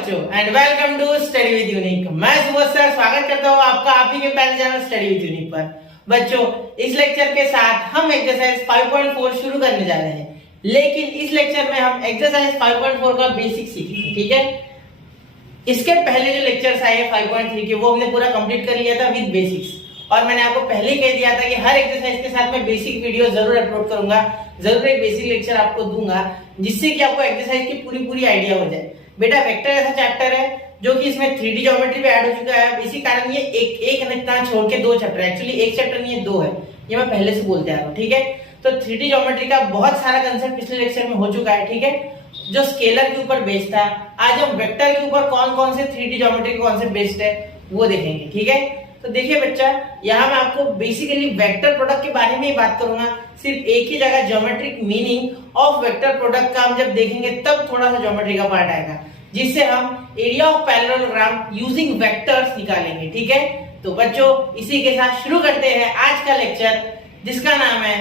बच्चों and welcome to study with Unique. मैं Subodh sir स्वागत करता हूँ आपका आप ही के पहले चैनल स्टडी विद यूनिक पर। बच्चों इस लेक्चर के साथ हम एक्सरसाइज 5.4 शुरू करने जा रहे हैं, लेकिन इस लेक्चर में हम एक्सरसाइज 5.4 का बेसिक सीखेंगे। ठीक है, इसके पहले जो लेक्चर्स आए 5.3 के वो हमने पूरा कंप्लीट कर लिया था विद बेसिक्स, और मैंने आपको पहले ही कह दिया था कि हर एक्सरसाइज के साथ मैं बेसिक वीडियो जरूर अपलोड करूंगा, जरूर एक बेसिक लेक्चर आपको दूंगा जिससे कि आपको एक्सरसाइज की पूरी आइडिया हो जाए। बेटा वेक्टर ऐसा चैप्टर है जो कि इसमें 3D ज्योमेट्री पे ऐड हो चुका है। इसी कारण ये एक इतना छोड़ के दो चैप्टर, एक्चुअली एक चैप्टर नहीं है दो है, ये मैं पहले से बोलते आ रहा हूँ। ठीक है, तो 3D ज्योमेट्री का बहुत सारा कंसेप्ट पिछले लेक्चर में हो चुका है। ठीक है, जो स्केलर के ऊपर बेस्ड था, आज हम वेक्टर के ऊपर कौन कौन से 3D ज्योमेट्री के कॉन्सेप्ट बेस्ड है वो देखेंगे। ठीक है, तो देखिए बच्चा, यहाँ मैं आपको बेसिकली वेक्टर प्रोडक्ट के बारे में ही बात करूंगा। सिर्फ एक ही जगह geometric meaning of vector product का हम जब देखेंगे तब थोड़ा सा ज्योमेट्री का पार्ट आएगा, जिससे हम area of parallelogram using vectors निकालेंगे। ठीक है, तो बच्चों इसी के साथ शुरू करते हैं आज का लेक्चर, जिसका नाम है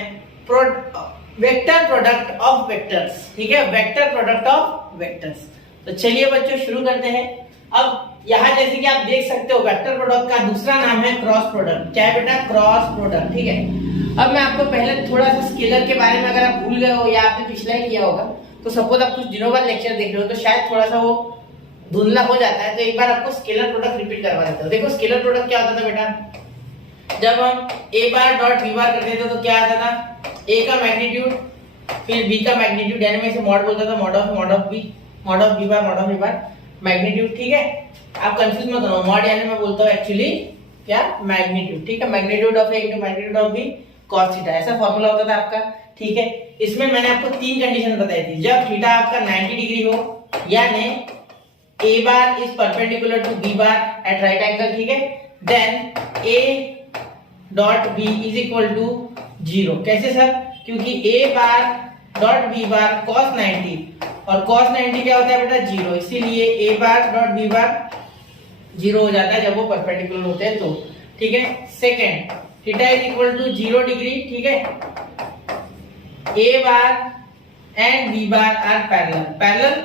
वेक्टर प्रोडक्ट ऑफ वेक्टर्स। ठीक है, वेक्टर प्रोडक्ट ऑफ वेक्टर्स। तो चलिए बच्चों शुरू करते हैं। अब यहाँ जैसे कि आप देख सकते हो वेक्टर प्रोडक्ट का दूसरा नाम है क्रॉस प्रोडक्ट। क्या है बेटा? Cross product. ठीक है, अब मैं आपको पहले थोड़ा सा स्केलर के बारे में, अगर आप भूल गए हो या आपने पिछला ही किया होगा, तो सपोज आप कुछ दिनों बाद लेक्चर देख रहे हो तो शायद थोड़ा सा वो धुंधला हो जाता है, तो एक बार आपको स्केलर प्रोडक्ट रिपीट करवा देता हूं। देखो स्केलर प्रोडक्ट क्या होता था बेटा, जब हम a बार डॉट b बार करते थे तो क्या आता था, a का मैग्नीट्यूड फिर b का मैग्नीट्यूड, यानी मैं इसे मॉड बोलता था, mod of b bar magnitude. ठीक है, आप कंफ्यूज मत होना, मॉड यानी मैं बोलता हूँ एक्चुअली क्या, मैग्नीट्यूड। ठीक है, magnitude of a into magnitude of b cos theta, ऐसा फॉर्मूला होता था आपका। ठीक है, इसमें मैंने आपको तीन कंडीशन बताई थी। जब थीटा आपका 90 डिग्री हो, यानी a bar is perpendicular to b bar at right angle. ठीक है, then a dot b is equal to 0। कैसे सर? क्योंकि a bar dot b bar cos 90 और cos 90 क्या होता है बेटा, 0, इसीलिए a बार डॉट b बार 0 हो जाता है जब वो परपेंडिकुलर होते हैं तो। ठीक है, second theta is equal to 0 degree. ठीक है, a bar and b bar are parallel.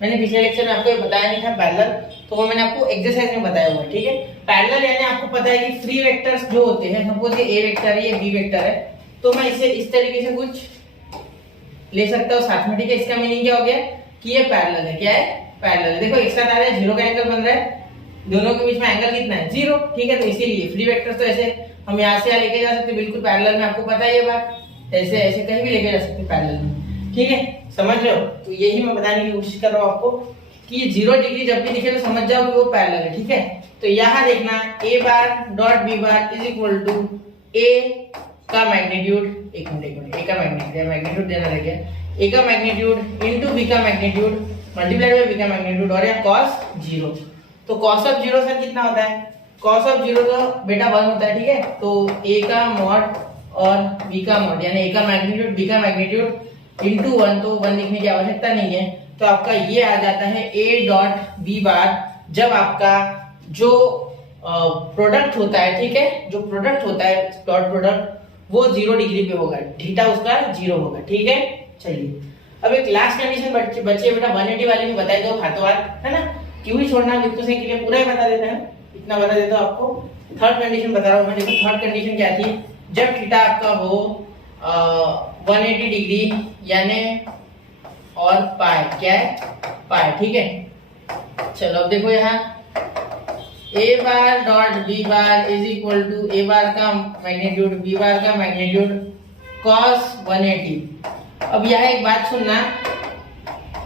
मैंने पिछले लेक्चर में आपको ये बताया नहीं था पैरेलल, तो वो मैंने आपको एक्सरसाइज में बताया हुआ है। ठीक है, पैरेलल यानी आपको पता है कि फ्री वेक्टर्स जो होते हैं, सपोज ये a वेक्टर है, ये b वेक्टर है, तो मैं इसे इस तरीके से कुछ ले सकता हूँ साथ में। ठीक है, इसका मीनिंग क्या हो गया कि ये पैरेलल है। क्या है? पैरेलल। देखो एक साथ आ रहा है, 0 का एंगल बन रहा है, दोनों के बीच में एंगल कितना है, 0। ठीक है, तो इसीलिए फ्री वेक्टर्स तो ऐसे हम यहाँ से यहाँ लेके जा सकते बिल्कुल पैरेलल में, आपको पता है ये बात, ऐसे ऐसे कहीं भी लेके जा सकते पैरेलल में। ठीक है, समझ रहे हो? तो यही मैं बताने की कोशिश कर रहा हूँ आपको कि ये 0 डिग्री जब भी दिखे तो समझ जाओ कि वो पैरेलल है। ठीक है, तो यहाँ देखना a bar dot b bar is equal to a का मैग्नीट्यूड, एक मिनट a का मैग्नीट्यूड देना रह गया, a का मैग्नीट्यूड इनटू b का मैग्नीट्यूड मल्टीप्लाइड बाय b का मैग्नीट्यूड, और या cos 0। तो cos ऑफ 0 सर कितना होता है? cos ऑफ 0 तो बेटा 1 होता है। ठीक है, तो a का मॉड और b का मॉड, यानी a का मैग्नीट्यूड b का मैग्नीट्यूड इनटू 1, तो 1 लिखने की आवश्यकता नहीं है, तो आपका ये आ जाता है a डॉट b बार जब आपका जो प्रोडक्ट होता है, ठीक है, जो प्रोडक्ट होता है डॉट प्रोडक्ट वो 0 डिग्री पे होगा, थीटा उसका 0 होगा। ठीक है, चलिए अब एक लास्ट कंडीशन बचे बेटा 180 वाले भी बताई दो हाथों हाथ, है ना, क्यों ही छोड़ना, लिप्तो से के लिए पूरा ही बता देते हैं, इतना बता देता हूं आपको। थर्ड कंडीशन बता रहा हूं मैं। देखो थर्ड कंडीशन क्या थी, जब थीटा आपका हो 180 डिग्री यानी और पाई, क्या है, पाई। ठीक है, चलो अब देखो यहाँ a bar dot b bar is equal to a bar का मैग्नीट्यूड b बार का मैग्नीट्यूड cos 180। अब यहाँ एक बात सुनना,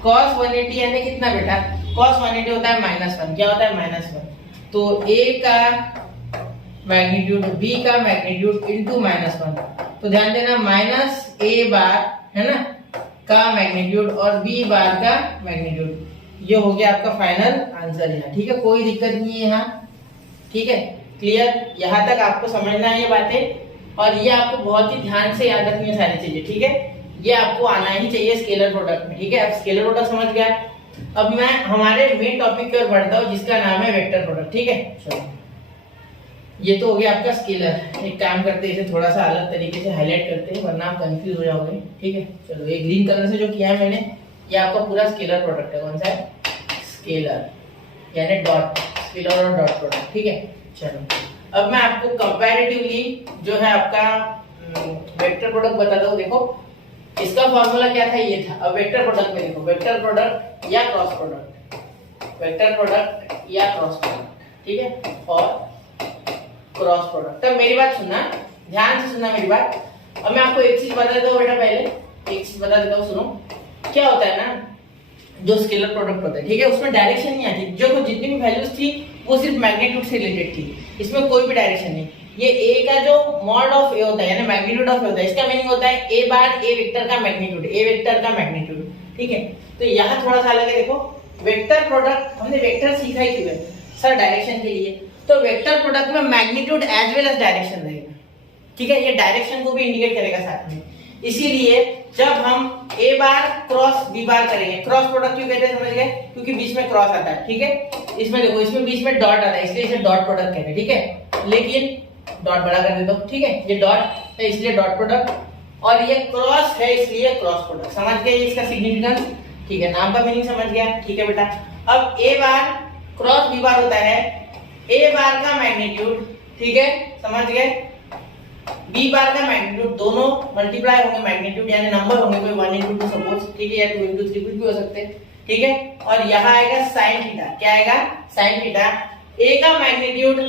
cos 180 यानी कितना बेटा, cos 180 होता है -1। क्या होता है? -1। तो a का मैग्नीट्यूड b का मैग्नीट्यूड इनटू -1, तो ध्यान देना -a बार है ना का मैग्नीट्यूड और b बार का मैग्नीट्यूड, ये हो गया आपका फाइनल आंसर यहाँ। ठीक है, कोई दिक्कत नहीं है यहाँ। ठीक है, क्लियर? यहाँ तक आपको समझना है ये बातें, और ये आपको बहुत ही ध्यान से याद रखनी है सारी चीजें। ठीक है, ये आपको आना ही चाहिए स्केलर प्रोडक्ट में। ठीक है, अब स्केलर प्रोडक्ट समझ गया, अब मैं हमारे मेन टॉपिक की ओर बढ़ता हूँ जिसका नाम है वेक्टर प्रोडक्ट। ठीक है, चलो ये तो हो गया आपका स्केलर। एक काम करते हैं, इसे थोड़ा सा अलग तरीके से हाईलाइट करते हैं वरना आप कंफ्यूज हो जाओगे। ठीक है, चलो ये ग्रीन कलर से जो किया है मैंने, ये आपका पूरा स्केलर प्रोडक्ट है। कौन सा है? स्केलर। यानी डॉट स्केलर और डॉट प्रोडक्ट। ठीक है, चलो अब मैं आपको कंपैरेटिवली जो है आपका वेक्टर प्रोडक्ट बताता हूँ। देखो इसका फॉर्मूला क्या था, ये था। अब वेक्टर प्रोडक्ट में देखो, वेक्टर प्रोडक्ट या क्रॉस प्रोडक्ट, वेक्टर प्रोडक्ट या क्रॉस प्रोडक्ट, ठीक है, और क्रॉस प्रोडक्ट। तब मेरी बात सुनना, ध्यान से सुनना मेरी बात। अब मैं आपको एक चीज बता देता हूँ बेटा, पहले एक चीज बता देता हूँ, सुनो। क्या होता है ना, जो स्केलर प्रोडक्ट होता है, ठीक है, उसमें डायरेक्शन नहीं आती। जो जितनी भी वैल्यूज थी वो सिर्फ मैग्नीट्यूड से रिलेटेड थी, इसमें कोई भी डायरेक्शन नहीं। ये ए का जो मॉड ऑफ ए होता है यानी मैग्नीट्यूड ऑफ ए होता है, इसका मीनिंग होता है ए बार ए वेक्टर का मैग्नीट्यूड, ए वेक्टर का मैग्नीट्यूड। ठीक है, तो यहाँ थोड़ा सा अलग है। देखो वेक्टर प्रोडक्ट, हमने वेक्टर सीखा ही क्यों है सर, डायरेक्शन के लिए। तो वेक्टर प्रोडक्ट में magnitude as well as direction रहेगा। ठीक है, ये डायरेक्शन को भी इंडिकेट करेगा साथ में। इसीलिए जब हम ए बार क्रॉस बी बार करेंगे, क्रॉस प्रोडक्ट क्यों कहते हैं समझ गए, क्योंकि बीच में क्रॉस आता है। ठीक है, इसमें देखो, इसमें बीच में डॉट आता है, इसलिए इसे डॉट प्रोडक्ट कहते हैं। ठीक है, लेकिन डॉट बड़ा कर देता हूं। ठीक है, ये डॉट है इसलिए डॉट प्रोडक्ट, और ये क्रॉस है इसलिए क्रॉस प्रोडक्ट। समझ गए इसका सिग्निफिकेंस? ठीक है, नाम का मीनिंग समझ गया। ठीक है बेटा, अब ए बार क्रॉस बी बार होता है ए बार का मैग्नीट्यूड, ठीक है, समझ गए, बी बार का मैग्नीट्यूड, दोनों मल्टीप्लाई होंगे मैग्नीट्यूड, यानी नंबर होंगे कोई 1 into 2 सपोज, ठीक है, या 2 into 3 कुछ भी हो सकते हैं। ठीक है, और यहाँ आएगा साइन थीटा। क्या आएगा? Sign theta. ए का मैग्नीट्यूड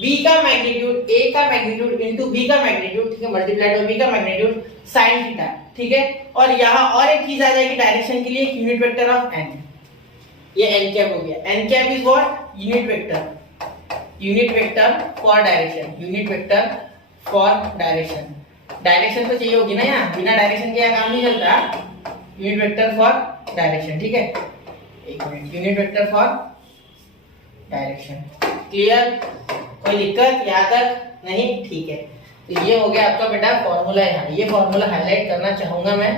बी का मैग्नीट्यूड, ए का मैग्नीट्यूड इनटू बी का मैग्नीट्यूड, ठीक है, मल्टीप्लाइड बाय बी का मैग्नीट्यूड, साइन थीटा। ठीक है, और यहाँ और एक चीज आ जाएगी डायरेक्शन के लिए, यूनिट वेक्टर ऑफ एन। ये एन कैप हो गया। N cap is what? Unit vector, unit vector for direction, unit vector for direction. Direction तो चाहिए होगी ना यहाँ, बिना डायरेक्शन के यहाँ काम नहीं चलता। Unit vector for direction. ठीक है, एक minute, unit vector for direction. Clear? कोई दिक्कत यहाँ तक नहीं? ठीक है, तो ये हो गया आपका बेटा फॉर्मूला। यहाँ ये फॉर्मूला हाईलाइट करना चाहूंगा मैं।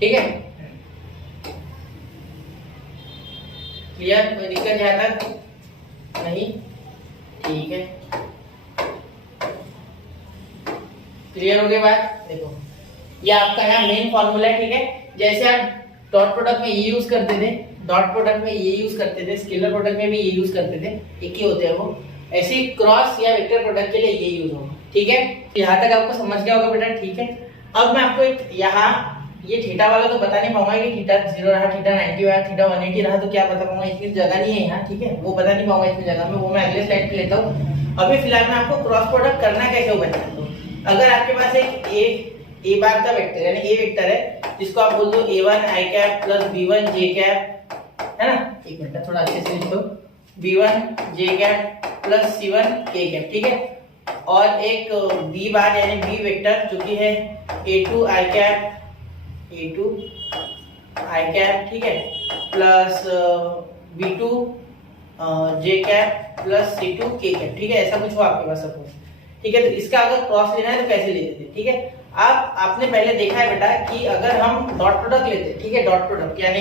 ठीक है, क्लियर? कोई दिक्कत यहाँ तक नहीं? ठीक है, क्लियर हो गई बात? देखो ये आपका यहाँ मेन फॉर्मूला है। ठीक है, जैसे आप डॉट प्रोडक्ट में ये यूज करते थे, डॉट प्रोडक्ट में ये यूज करते थे, स्केलर प्रोडक्ट में भी ये यूज करते थे, एक ही होते हैं वो, ऐसे ही क्रॉस या वेक्टर प्रोडक्ट के लिए ये यूज होगा। ठीक है, यहाँ तक आपको समझ गया होगा बेटा? ठीक है, अब मैं आपको एक यहाँ ये थीटा वाला तो बता नहीं पाऊंगा कि थीटा 0 रहा, थीटा 90 रहा, थीटा 180 रहा, तो क्या बता पाऊंगा, इतनी जगह नहीं है यहाँ। ठीक है, वो बता नहीं पाऊंगा इतनी जगह में, वो मैं अगले स्लाइड पे लेता हूँ। अभी फिलहाल मैं आपको क्रॉस प्रोडक्ट करना कैसे हो बताता हूँ। अगर आपके पास एक ए बार का वेक्टर यानी ए वेक्टर है, जिसको आप बोल दो a1 i cap plus b1 j cap, है ना, एक मिनट थोड़ा अच्छे से लिख दो, b1 j cap plus c1 k cap. ठीक है, और एक b बार यानी b वेक्टर जो कि है a2 i cap, a2 i cap, ठीक है, plus b2 j cap plus c2 k cap. ठीक है, ऐसा कुछ हो आपके पास सपोज। ठीक है, तो इसका अगर क्रॉस लेना है तो कैसे लेते थे? ठीक है, आपने पहले देखा है बेटा कि अगर हम डॉट प्रोडक्ट लेते, ठीक है, डॉट प्रोडक्ट यानी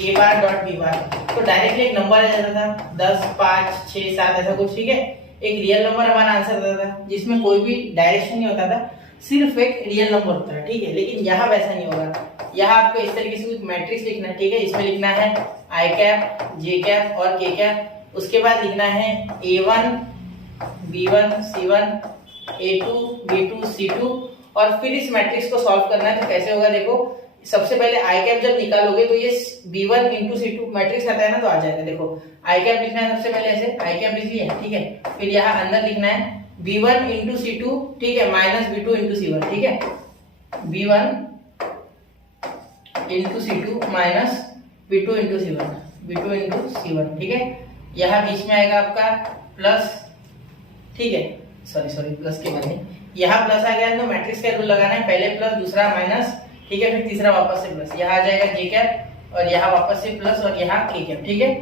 ए बार डॉट बी बार, तो डायरेक्टली एक नंबर आ जाता था 10, 5, 6, 7 ऐसा कुछ। ठीक है, एक रियल नंबर हमारा आंसर आता था जिसमें कोई भी डायरेक्शन नहीं होता था, सिर्फ एक रियल नंबर होता है। ठीक है, लेकिन यहाँ वैसा नहीं होगा। यहाँ आपको इस तरीके से कुछ मैट्रिक्स लिखना है। ठीक है, इसमें लिखना है आई कैप, जे कैप और के कैप। उसके बाद लिखना है a1 b1 c1 a2 b2 c2, और फिर इस मैट्रिक्स को सॉल्व करना है। तो कैसे होगा देखो, सबसे पहले आई कैप जब निकालोगे तो ये b1 into c2 मैट्रिक्स आता है ना, तो आ जाएगा। देखो आई कैप लिखना है सबसे पहले, ऐसे आई कैप लिख लिया। ठीक है, फिर यहाँ अंदर लिखना है b1 into c2, ठीक है, माइनस b2 into c1। ठीक है, b1 into c2 minus b2 into c1, b2 into c1। ठीक है, यहाँ बीच में आएगा आपका प्लस, ठीक है, सॉरी प्लस के बाद नहीं, यहाँ प्लस आ गया तो मैट्रिक्स का रूल लगाना है, पहले प्लस दूसरा माइनस, ठीक है, फिर तीसरा वापस से प्लस, यहाँ आ जाएगा जे कैप और यहाँ वापस से प्लस और यहाँ के कैप। ठीक है,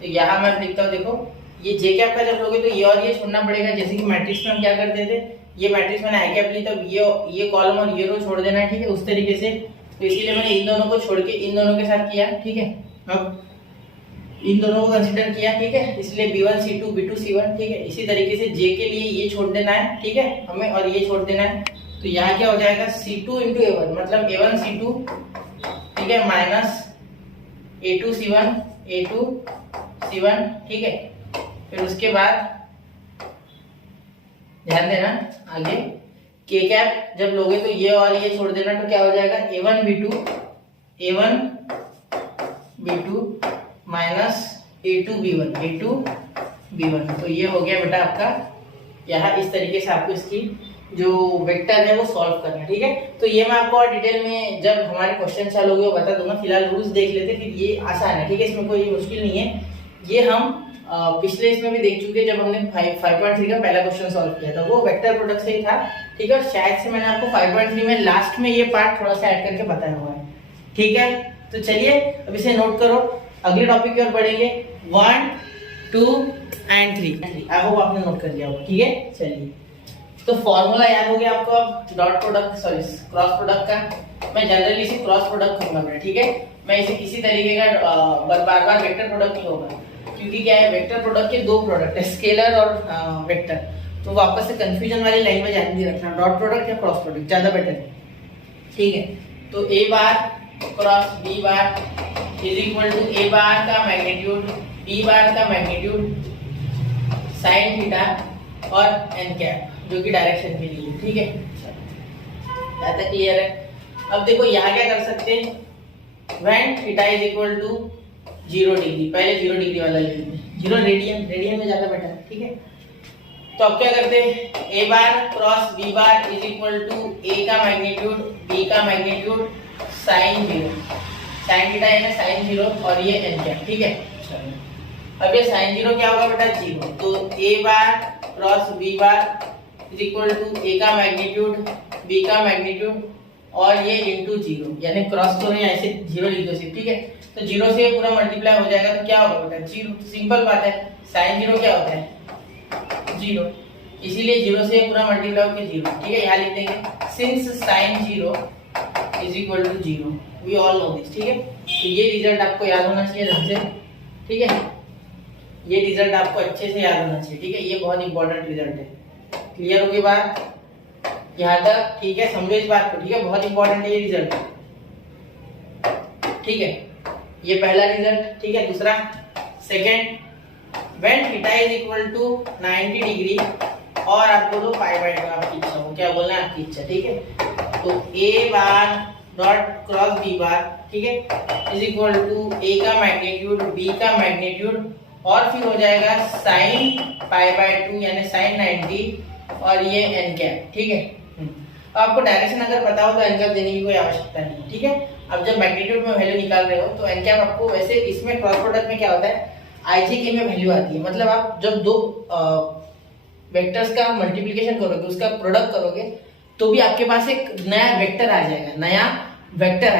तो यहाँ मैं लिखता हूँ, देखो ये जे कैप का जब लोगे तो ये और ये छोड़ना पड़ेगा। जैसे कि मैट्रिक्स में हम क्या करते थे, ये मैट्रिक्स मैंने आई कैप ली तब ये कॉलम और ये रो छोड़ देना है। ठीक है, उस तरीके से, तो इसीलिए मैंने इन दोनों को छोड़ के इन दोनों के साथ किया। ठीक है, अब इन दोनों को कंसीडर किया। ठीक है, इसलिए b1 c2 b2 c1। ठीक है, इसी तरीके से j के लिए ये छोड़ देना है, ठीक है, हमें, और ये छोड़ देना है। तो यहाँ क्या हो जाएगा c2 into a1, मतलब a1 c2, ठीक है, minus a2 c1 a2 C1, ठीक है। फिर उसके बाद ध्यान देना आगे के कैप जब लोगे तो ये और ये छोड़ देना, तो क्या हो जाएगा A1 B2 minus A2 B1, तो ये हो गया बेटा आपका। यहाँ इस तरीके से आपको इसकी जो वेक्टर है वो सॉल्व करना है, ठीक है। तो ये मैं आपको और डिटेल में जब हमारे क्वेश्चन चालू होंगे वो बता दूंगा। फिलहाल रूल्स देख लेते, फिर ये आसान है, ठीक है, इसमें कोई मुश्किल नहीं है। ये हम पिछले इसमें भी देख चुके जब हमने 5.3 का पहला क्वेश्चन सॉल्व किया था, वो वेक्टर प्रोडक्ट से ही था, ठीक है। और शायद से मैंने आपको 5.3 में लास्ट में ये पार्ट थोड़ा सा ऐड करके बताया हुआ है, ठीक है। तो चलिए अब इसे नोट करो, अगले टॉपिक की ओर बढ़ेंगे। 1, 2 एंड 3। आई होप आपने नोट कर लिया होगा, ठीक है। चलिए, तो फॉर्मूला याद हो गया आपको अब dot product sorry cross product का। मैं जनरली इसे क्रॉस प्रोडक्ट कहूंगा, ठीक है। मैं इसे किसी तरीके का बार वेक्टर प्रोडक्ट नहीं होगा, क्योंकि क्या है वेक्टर प्रोडक्ट के दो प्रोडक्ट है, स्केलर और वेक्टर। तो वापस से कंफ्यूजन वाली लाइन में ध्यान नहीं रखना, डॉट प्रोडक्ट या क्रॉस प्रोडक्ट ज्यादा बेटर है, ठीक है। तो A bar cross B bar is equal to A bar का मैग्नीट्यूड बी बार का मैग्नीट्यूड साइन थीटा और एन कैप, जो कि डायरेक्शन के लिए, ठीक है। यहाँ तक क्लियर है। अब देखो यहाँ क्या कर सकते हैं, when theta is equal to 0 degree, पहले 0 डिग्री वाला ले लेते हैं, 0 रेडियन में ज्यादा बेटर है, ठीक है। तो अब क्या करते हैं, A bar cross B bar is equal to A का मैग्नीट्यूड बी का मैग्नीट्यूड साइन 0, साइन थीटा यानी साइन 0 और ये एन कैप, ठीक है। अब ये साइन 0 क्या होगा बेटा 0, तो A bar cross B bar is equal to A का मैग्नीट्यूड बी का मैग्नीट्यूड और ये इंटू 0, यानी क्रॉस तो नहीं ऐसे 0 लिख दो सिर्फ, ठीक है। तो 0 से पूरा मल्टीप्लाई हो जाएगा, तो क्या होगा बेटा 0, सिंपल बात है। साइन 0 क्या होता है 0, इसीलिए 0 से पूरा मल्टीप्लाई होकर 0, ठीक है। यहाँ लिख देंगे since sine 0 is equal to 0, we all know this, ठीक है। तो ये रिजल्ट आपको याद होना चाहिए ढंग से, ठीक है। ये रिजल्ट आपको अच्छे से याद होना चाहिए, ठीक है। ये बहुत इंपॉर्टेंट रिजल्ट है। क्लियर होगी बात यहाँ तक, ठीक है। समझो इस बात को, ठीक है, बहुत इंपॉर्टेंट है ये रिजल्ट, ठीक है। ये पहला रिजल्ट, ठीक है। दूसरा second, when theta is equal to 90 degree और आप बोलो पाई बाय 2, आपकी इच्छा हो, क्या बोलना है आपकी इच्छा, ठीक है। तो A bar dot cross B bar, ठीक है, इज इक्वल टू ए का मैग्नीट्यूड बी का मैग्नीट्यूड और फिर हो जाएगा साइन पाई बाय 2 यानी साइन 90 और ये एन कैप, ठीक है। आपको डायरेक्शन अगर पता हो तो एन कैप देने की कोई आवश्यकता नहीं है, ठीक है। अब जब मैग्नीट्यूड में वैल्यू निकाल रहे हो तो एन कैप आपको, वैसे इसमें क्रॉस प्रोडक्ट में क्या होता है IJK में वैल्यू आती है, मतलब आप जब दो वेक्टर्स का मल्टीप्लिकेशन करोगे उसका प्रोडक्ट करोगे तो भी आपके पास एक नया वेक्टर आ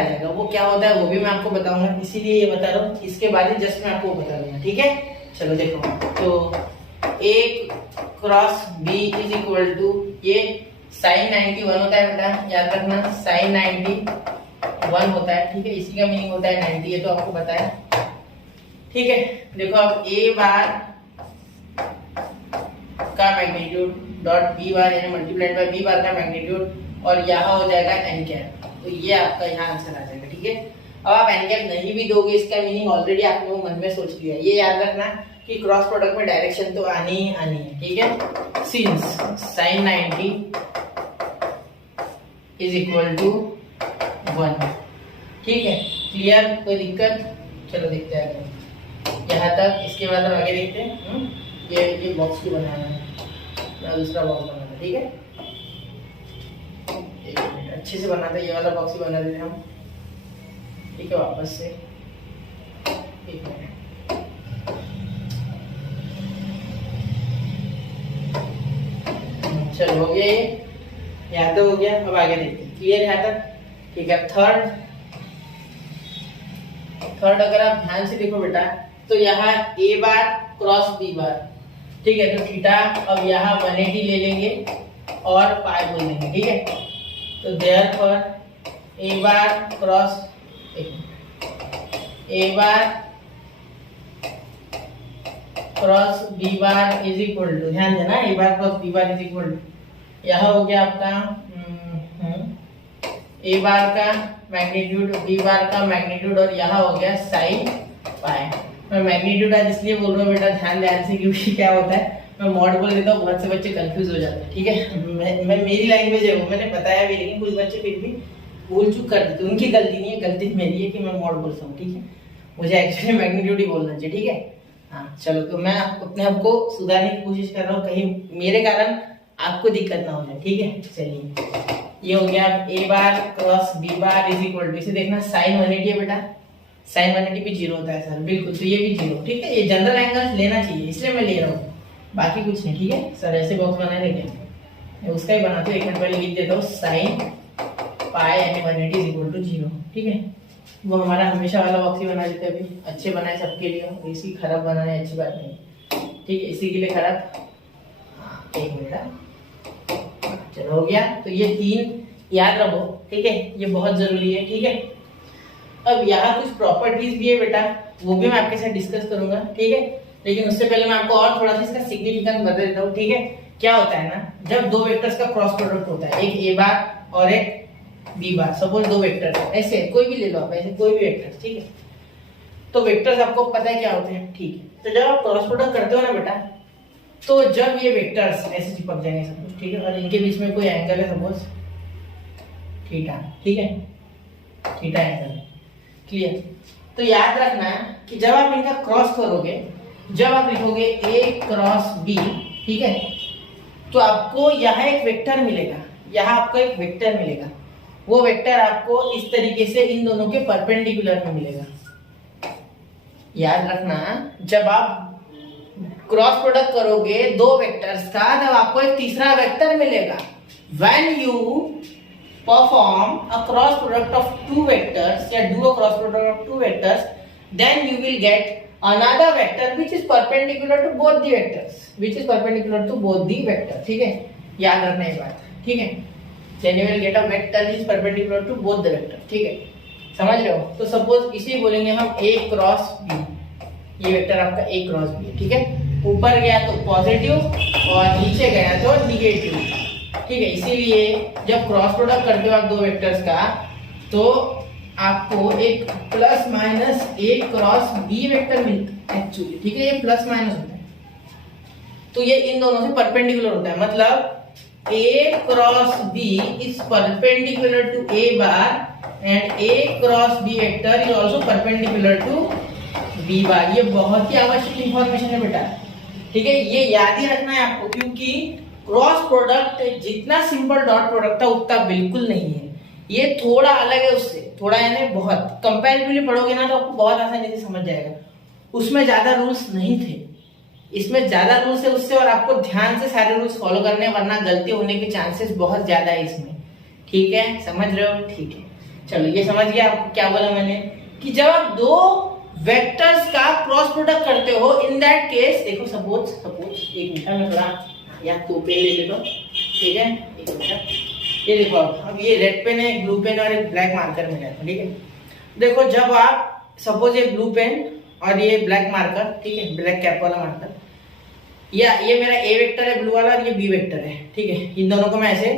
जाएगा, वो क्या होता है वो भी मैं आपको बताऊंगा, इसीलिए ये बता रहा हूँ। इसके बाद ही जस्ट मैं आपको बता दूंगा, ठीक है। चलो देखो, तो A cross B is equal to ये साइन 90 1 होता है बेटा, याद रखना साइन 90 1 होता है, ठीक है। इसी का मीनिंग होता है 90, ये तो आपको बताया, ठीक है। देखो अब ए बार का मैग्नीट्यूड डॉट बी बार यानी मल्टीप्लाइड बाय बी बार का मैग्नीट्यूड और यहाँ हो जाएगा एन कैप, तो ये आपका यहाँ आंसर आ जाएगा, ठीक है। अब आप एन कैप नहीं भी दोगे, इसका मीनिंग ऑलरेडी आपने मन में सोच लिया। ये याद रखना कि क्रॉस प्रोडक्ट में डायरेक्शन तो आनी ही आनी है, ठीक है। Since sine 90 is equal to 1, ठीक है। क्लियर, कोई दिक्कत? चलो देखते हैं यहाँ तक। इसके बाद हम आगे देखते हैं। ये बॉक्स भी बनाना है, दूसरा बॉक्स बनाना है, ठीक है। एक मिनट, अच्छे से बनाते हैं, ये वाला बॉक्स ही बना देते हम, ठीक है। वापस से एक मिनट, चलो हो गया, ये यहाँ तो हो गया। अब आगे देखते हैं, क्लियर यहाँ तक, ठीक है। थर्ड अगर आप ध्यान से देखो बेटा, तो यहाँ ए बार क्रॉस बी बार, ठीक है। तो थीटा अब यहाँ 180 ले लेंगे और पाई बोल देंगे, ठीक है। तो therefore A bar cross B bar is equal to, ध्यान देना, A bar cross B bar is equal to, यहाँ हो गया आपका ए बार का मैग्नीट्यूड बी बार का मैग्नीट्यूड और यहाँ हो गया साइन पाई। मैं मैग्नीट्यूड आज इसलिए बोल रहा हूँ बेटा ध्यान से, क्योंकि क्या होता है मैं मॉड बोल देता हूँ, बहुत से बच्चे कंफ्यूज हो जाते हैं। ठीक है, मैं मेरी लैंग्वेज है वो मैंने बताया भी, लेकिन कुछ बच्चे फिर भी भूल चूक कर देते, उनकी गलती नहीं है, गलती मेरी है कि मैं मॉड बोलता हूँ। ठीक है, मुझे एक्चुअली मैग्नीट्यूड ही बोलना चाहिए। ठीक है, हाँ चलो, तो मैं अपने आप को सुधारने की कोशिश कर रहा हूँ, कहीं मेरे कारण आपको दिक्कत ना हो जाए। ठीक है, चलिए ये हो गया a bar cross b bar is equal to, इसे देखना साइन 180 है बेटा, साइन 180 भी जीरो होता है सर, बिल्कुल, तो ये भी जीरो। ठीक है, ये जनरल एंगल लेना चाहिए, इसलिए मैं ले रहा हूँ, बाकी कुछ नहीं। ठीक है सर, ऐसे बॉक्स बनाने क्या, उसका ही बनाते हो, एक मिनट पहले लिख देता हूँ साइन पाई यानी 180 इज इक्वल टू जीरो। ठीक है, वो हमारा हमेशा वाला बॉक्स ही बना देते हैं, अभी अच्छे बनाए सबके लिए, इसी खराब बनाने अच्छी बात नहीं। ठीक है, इसी के लिए खराब, एक मिनट, चलो हो गया। तो ये 3 याद रखो। ठीक है, ये बहुत जरूरी है। ठीक है, अब यहाँ कुछ प्रॉपर्टीज भी है बेटा, वो भी मैं आपके साथ डिस्कस करूंगा। ठीक है, लेकिन उससे पहले मैं आपको और थोड़ा सा इसका सिग्निफिकेंस बता देता हूँ। ठीक है, क्या होता है ना, जब दो वेक्टर्स का क्रॉस प्रोडक्ट होता है, एक a बार और एक b बार, सपोज दो वेक्टर है, ऐसे कोई भी ले लो आप, ऐसे कोई भी वेक्टर। ठीक है, तो वेक्टर्स आपको पता है क्या होते हैं। ठीक है, तो जब आप क्रॉस प्रोडक्ट करते हो ना बेटा, तो जब ये वेक्टर्स ऐसे चिपक जाएंगे सपोज, ठीक है, और इनके बीच में कोई एंगल है सपोज थीटा, ठीक है, थीटा एंगल, क्लियर। तो याद रखना कि जब आप इनका क्रॉस करोगे, जब आप लिखोगे a क्रॉस b, ठीक है, तो आपको यहाँ एक वेक्टर मिलेगा, यहाँ आपको एक वेक्टर मिलेगा, वो वेक्टर आपको इस तरीके से इन दोनों के परपेंडिकुलर में मिलेगा। याद रखना, जब आप क्रॉस प्रोडक्ट करोगे दो वेक्टर्स का, तब आपको एक तीसरा वेक्टर मिलेगा। When you perform a cross product of two vectors, या do a cross product of two vectors, then you will get another vector which is perpendicular to both the vectors, which is perpendicular to both the vectors। ठीक है, याद रखना ये बात। ठीक है, then you will get a vector which is perpendicular to both the vectors। ठीक है, समझ रहे हो। तो सपोज इसी बोलेंगे हम a क्रॉस b, ये वेक्टर आपका a क्रॉस b है। ठीक है, ऊपर गया तो पॉजिटिव और नीचे गया तो निगेटिव। ठीक है, इसीलिए जब क्रॉस प्रोडक्ट करते हो आप दो वेक्टर्स का, तो आपको एक plus minus a cross b vector मिलता है एक्चुअली। ठीक है, ये प्लस माइनस होता है, तो ये इन दोनों से परपेंडिकुलर होता है, मतलब a cross b is perpendicular to a bar and a cross b vector is also perpendicular to b bar. ये बहुत ही आवश्यक इंफॉर्मेशन है बेटा। ठीक है, ये याद ही रखना है आपको, क्योंकि क्रॉस प्रोडक्ट जितना सिंपल डॉट प्रोडक्ट था उतना बिल्कुल नहीं है, ये थोड़ा अलग है उससे, थोड़ा यानी बहुत। कंपैरेटिवली पढ़ोगे ना तो आपको बहुत आसानी से समझ जाएगा, उसमें ज्यादा रूल्स नहीं थे, इसमें ज्यादा रूल्स है उससे, और आपको ध्यान से सारे रूल्स फॉलो करने, वरना गलती होने के चांसेस बहुत ज्यादा है इसमें। ठीक है, समझ रहे हो। ठीक है, चलो ये समझ गया आपको क्या बोला मैंने, कि जब आप दो वेक्टर्स का क्रॉस प्रोडक्ट करते हो, इन दैट केस देखो, सपोज एक मिनट में थोड़ा या तो पेन ले लेता हूं। ठीक है, एक मिनट, ये देखो अब ये रेड पेन है, एक ब्लू पेन और एक ब्लैक मार्कर मिला है। ठीक है, देखो जब आप सपोज ये ब्लू पेन और ये ब्लैक मार्कर, ठीक है, ब्लैक कैप वाला मार्कर, या ये मेरा ए वेक्टर है ब्लू वाला और ये बी वेक्टर है। ठीक है, इन दोनों को मैं ऐसे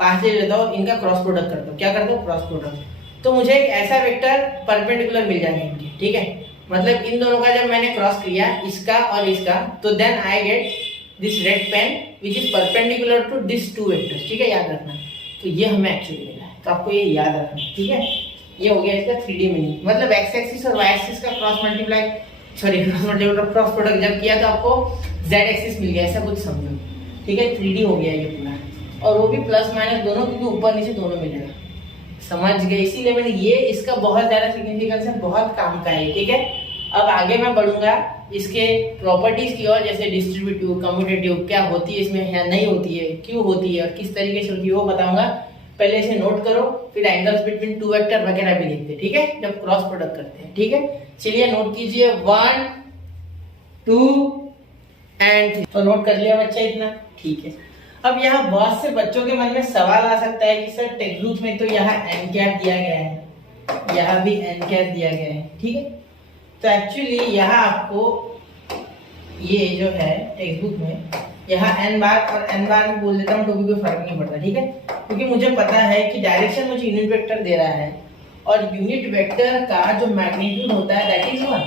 पास ले लेता हूँ, इनका क्रॉस प्रोडक्ट करता हूँ। क्या करता हूँ, क्रॉस प्रोडक्ट, तो मुझे एक ऐसा वेक्टर परपेंडिकुलर मिल जाएंगे इनके। ठीक है, मतलब इन दोनों का जब मैंने क्रॉस किया, इसका और इसका, तो then I get this red pen which is perpendicular to this two vectors. ठीक है, याद रखना, तो ये हमें एक्चुअली मिला है, तो आपको ये याद रखना है। ठीक है, ये हो गया इसका 3D मीनिंग, मतलब एक्स एक्सिस और वाई एक्सिस का क्रॉस प्रोडक्ट जब किया तो आपको जेड एक्सिस मिल गया, ऐसा कुछ समझो। ठीक है, 3D हो गया ये पूरा, और वो भी प्लस माइनस दोनों, क्योंकि ऊपर नीचे दोनों मिलेगा। समझ गए, इसीलिए मैंने ये, इसका बहुत ज्यादा सिग्निफिकेंस है, बहुत काम का है। ठीक है, अब आगे मैं बढ़ूंगा इसके प्रॉपर्टीज की ओर, जैसे डिस्ट्रीब्यूटिव, कम्यूटेटिव क्या होती है इसमें या नहीं होती है, क्यों होती है और किस तरीके से होती है, वो बताऊंगा। पहले इसे नोट करो, फिर एंगल्स बिटवीन टू वेक्टर वगैरह भी लिखते हैं। ठीक है, जब क्रॉस प्रोडक्ट करते हैं। ठीक है, चलिए नोट कीजिए 1 2 एंड 3। तो नोट कर लिया बच्चा इतना। ठीक है, अब यहाँ बहुत से बच्चों के मन में सवाल आ सकता है कि सर टेक्स्ट बुक में तो यहाँ एन कैप दिया गया है, यहाँ भी एन कैप दिया गया है। ठीक है, तो एक्चुअली यहाँ आपको ये जो है टेक्स्ट बुक में यहाँ एन बार और एन बार भी बोल देता हूँ तो भी कोई फर्क नहीं पड़ता। ठीक है, क्योंकि मुझे पता है कि डायरेक्शन मुझे यूनिट वेक्टर दे रहा है, और यूनिट वेक्टर का जो मैग्नीट्यूड होता है दैट इज 1,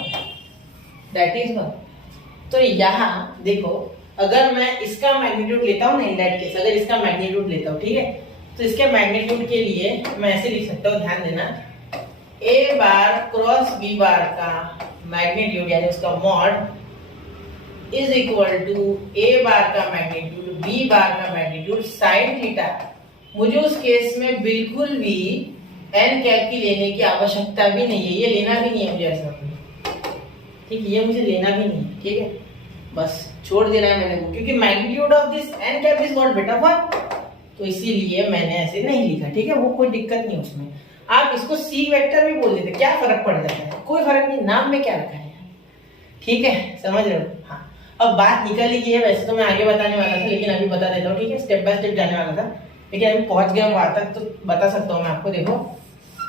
दैट इज 1। तो यहाँ देखो, अगर मैं इसका मैग्नीट्यूड लेता हूँ ना, इन दैट केस अगर इसका मैग्नीट्यूड लेता हूँ, ठीक है, तो इसके मैग्नीट्यूड के लिए मैं ऐसे लिख सकता हूँ, ध्यान देना, A bar cross B bar का मैग्नीट्यूड यानी उसका mod is equal to A bar का मैग्नीट्यूड बी बार का मैग्नीट्यूड साइन थीटा। मुझे उस केस में बिल्कुल भी एन कैप की लेने की आवश्यकता भी नहीं है, ये लेना भी नहीं है मुझे ऐसा, ठीक है, ये मुझे लेना भी नहीं है, ठीक है, बस छोड़ देना है मैंने वो, क्योंकि magnitude of this n cap is not बेटा 1, तो इसीलिए मैंने ऐसे नहीं लिखा, ठीक है, वो कोई दिक्कत नहीं उसमें। आप इसको सी वेक्टर भी बोल देते, क्या फर्क पड़ जाता है, कोई फर्क नहीं, नाम में क्या रखा है, ठीक है, समझ रहे हो। हाँ, अब बात निकल ही है, वैसे तो मैं आगे बताने वाला था, लेकिन अभी बता देता हूँ, ठीक है, स्टेप बाय स्टेप जाने वाला था, लेकिन अभी पहुंच गया वहां तक तो बता सकता हूँ मैं आपको। देखो,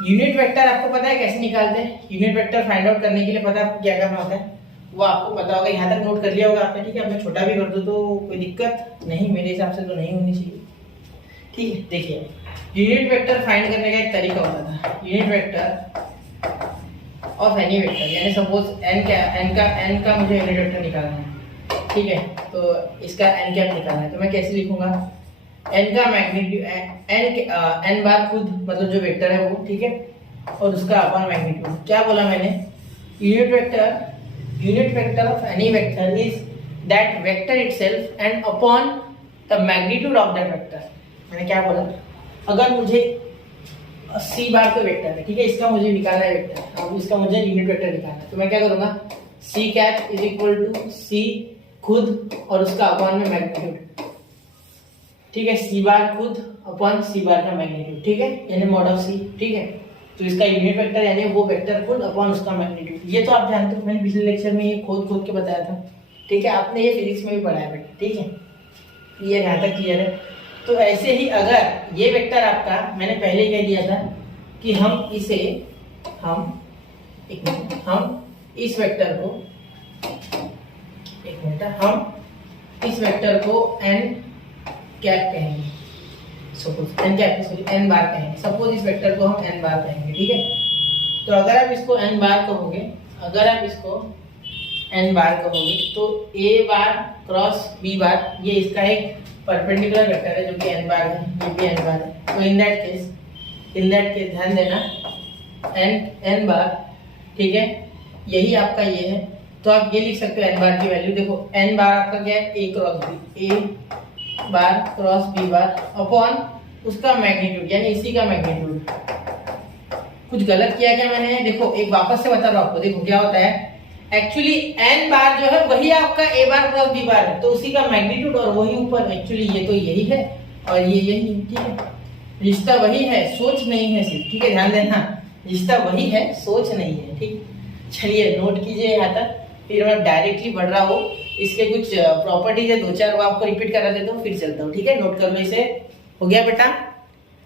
यूनिट वेक्टर आपको पता है कैसे निकालते हैं, यूनिट वेक्टर फाइंड आउट करने के लिए पता है आपको क्या करना होता है, वो आपको पता होगा, यहाँ तक नोट कर लिया होगा आपने, ठीक है। अब मैं छोटा भी कर दूं तो कोई दिक्कत नहीं, मेरे हिसाब से तो नहीं होनी चाहिए, ठीक है। देखिए, यूनिट वेक्टर फाइंड करने का एक तरीका होता था, unit vector of any vector, यानी सपोज एन का मुझे यूनिट वेक्टर निकालना है, ठीक है, तो इसका एन कैप निकालना है, तो मैं कैसे लिखूंगा, एन का मैग्नीट्यूड एन बार खुद मतलब जो वेक्टर है वो, ठीक है, और उसका अपॉन मैग्नीट्यूड। क्या बोला मैंने, unit vector of any vector is that vector itself and upon the magnitude of that vector. मैंने क्या बोला, अगर मुझे सी बार का वेक्टर है, ठीक है, इसका मुझे निकालना है वेक्टर, अब इसका मुझे यूनिट वेक्टर निकालना है, तो मैं क्या करूंगा, C cap is equal to C खुद और उसका अपॉन में मैग्नीट्यूड, ठीक है, सी बार खुद अपॉन सी बार का मैग्नीट्यूड, ठीक है, यानी मॉड ऑफ सी, ठीक है, तो इसका यूनिट वेक्टर यानी वो वेक्टर खुद अपॉन उसका मैग्नीट्यूड। ये तो आप जानते हो, मैंने पिछले लेक्चर में ये खोद के बताया था, ठीक है, आपने ये फिजिक्स में भी पढ़ा है बेटा, ठीक है, क्लियर, यहाँ तक क्लियर है। तो ऐसे ही अगर ये वेक्टर आपका, मैंने पहले कह दिया था कि हम इसे हम इस वेक्टर को हम इस वेक्टर को एन कैप कहेंगे, suppose N cap sorry N bar कहेंगे, सपोज इस वेक्टर को हम एन बार कहेंगे, ठीक है। तो अगर आप इसको एन बार कहोगे, तो A bar cross B bar, ये इसका एक परपेंडिकुलर वेक्टर है जो कि एन बार है, ये भी एन बार है, तो इन दैट केस ध्यान देना, एन बार, ठीक है, यही आपका ये है, तो आप ये लिख सकते हो एन बार की वैल्यू, देखो एन बार आपका क्या है, ए bar cross B bar upon उसका मैग्नीट्यूड यानी इसी का मैग्नीट्यूड। कुछ गलत किया क्या मैंने, देखो एक वापस से बता रहा हूं आपको, देखो क्या होता है, एक्चुअली एन बार जो है वही आपका ए बार क्रॉस बी बार है, तो उसी का मैग्नीट्यूड और वही ऊपर, एक्चुअली ये तो यही है और ये यही, ठीक है, रिश्ता वही है, सोच नहीं है सिर्फ, ठीक है, ध्यान देना, रिश्ता वही है, सोच नहीं है, ठीक। चलिए नोट कीजिए यहाँ तक, फिर मैं डायरेक्टली बढ़ रहा हूँ, इसके कुछ प्रॉपर्टीज है 2-4 वो आपको रिपीट करा देता हूँ, फिर चलता हूँ, ठीक है, नोट कर लो इसे, हो गया बेटा।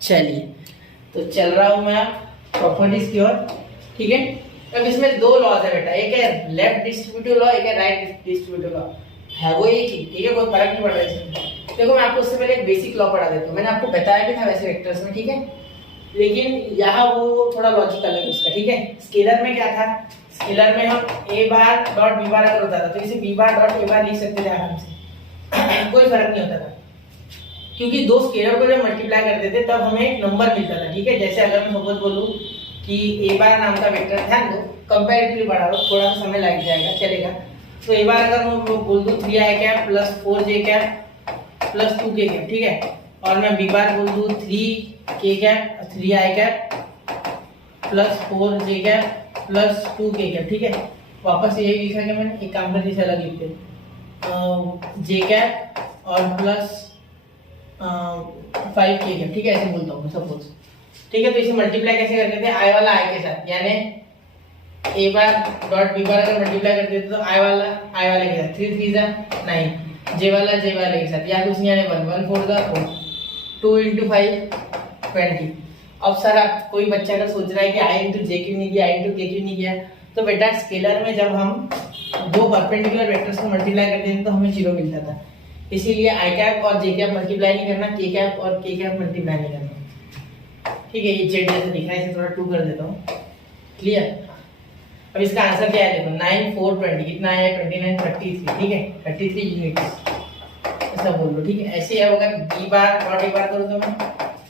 चलिए तो चल रहा हूँ मैं प्रॉपर्टीज की ओर, ठीक है। अब इसमें 2 लॉज है बेटा, एक है लेफ्ट डिस्ट्रीब्यूटिव लॉ, एक है राइट डिस्ट्रीब्यूटिव लॉ, है वो एक ही, ठीक है, कोई फर्क नहीं पड़ रहा है इसमें। देखो मैं आपको उससे पहले एक बेसिक लॉ पढ़ा देता हूँ, मैंने आपको बताया भी था वैसे वेक्टर्स में, ठीक है, लेकिन यहाँ वो थोड़ा लॉजिकल है उसका, ठीक है। स्केलर में क्या था, स्केलर में हम ए बार डॉट बी बार अगर होता था तो इसे बी बार डॉट ए बार लिख सकते थे आराम से कोई फर्क नहीं होता था, क्योंकि 2 स्केलर को जब मल्टीप्लाई करते थे तब हमें एक नंबर मिलता था, ठीक है। जैसे अगर मैं सपोज बोलूं कि ए बार नाम का वेक्टर, ध्यान दो कंपैरेटिवली बढ़ा लो, थोड़ा सा समय लग जाएगा, चलेगा। तो ए बार अगर मैं बोल दूं 3i cap plus 4j cap plus 2k cap, ठीक है, और मैं बी बार बोल दूं 3k cap 3i cap plus 4j cap plus 2k cap, ठीक है। वापस यही लिखा कि मैंने, एक काम करके इसे अलग लिखते हैं, j कैप और प्लस 5k कैप, ठीक है, ऐसे बोलता हूँ सपोज, ठीक है। तो इसे मल्टीप्लाई कैसे करते थे, i वाला i के साथ, यानी ए बार डॉट बी बार अगर मल्टीप्लाई करते थे तो i वाले के साथ 3 3 जा 9, j वाले के साथ, या कुछ नहीं आने 1 1 4 जा 4, 2 into 5 20। अब सर आप कोई बच्चा अगर सोच रहा है कि i into j क्यों नहीं किया, i into k क्यों नहीं किया, तो बेटा स्केलर में जब हम 2 परपेंडिकुलर वेक्टर्स को मल्टीप्लाई करते थे तो हमें 0 मिलता था, इसीलिए i कैप और j कैप मल्टीप्लाई नहीं करना, k कैप और k कैप मल्टीप्लाई नहीं करना, ठीक है। ये z जैसे दिख रहा है, इसे थोड़ा 2 कर देता हूँ, क्लियर। अब इसका आंसर क्या है, देखो 9 4 20 कितना है, 29 33, ठीक है 33 यूनिट ऐसा बोल लो, ठीक है। ऐसे है होगा बी बार डॉट ए बार करूँ तो मैं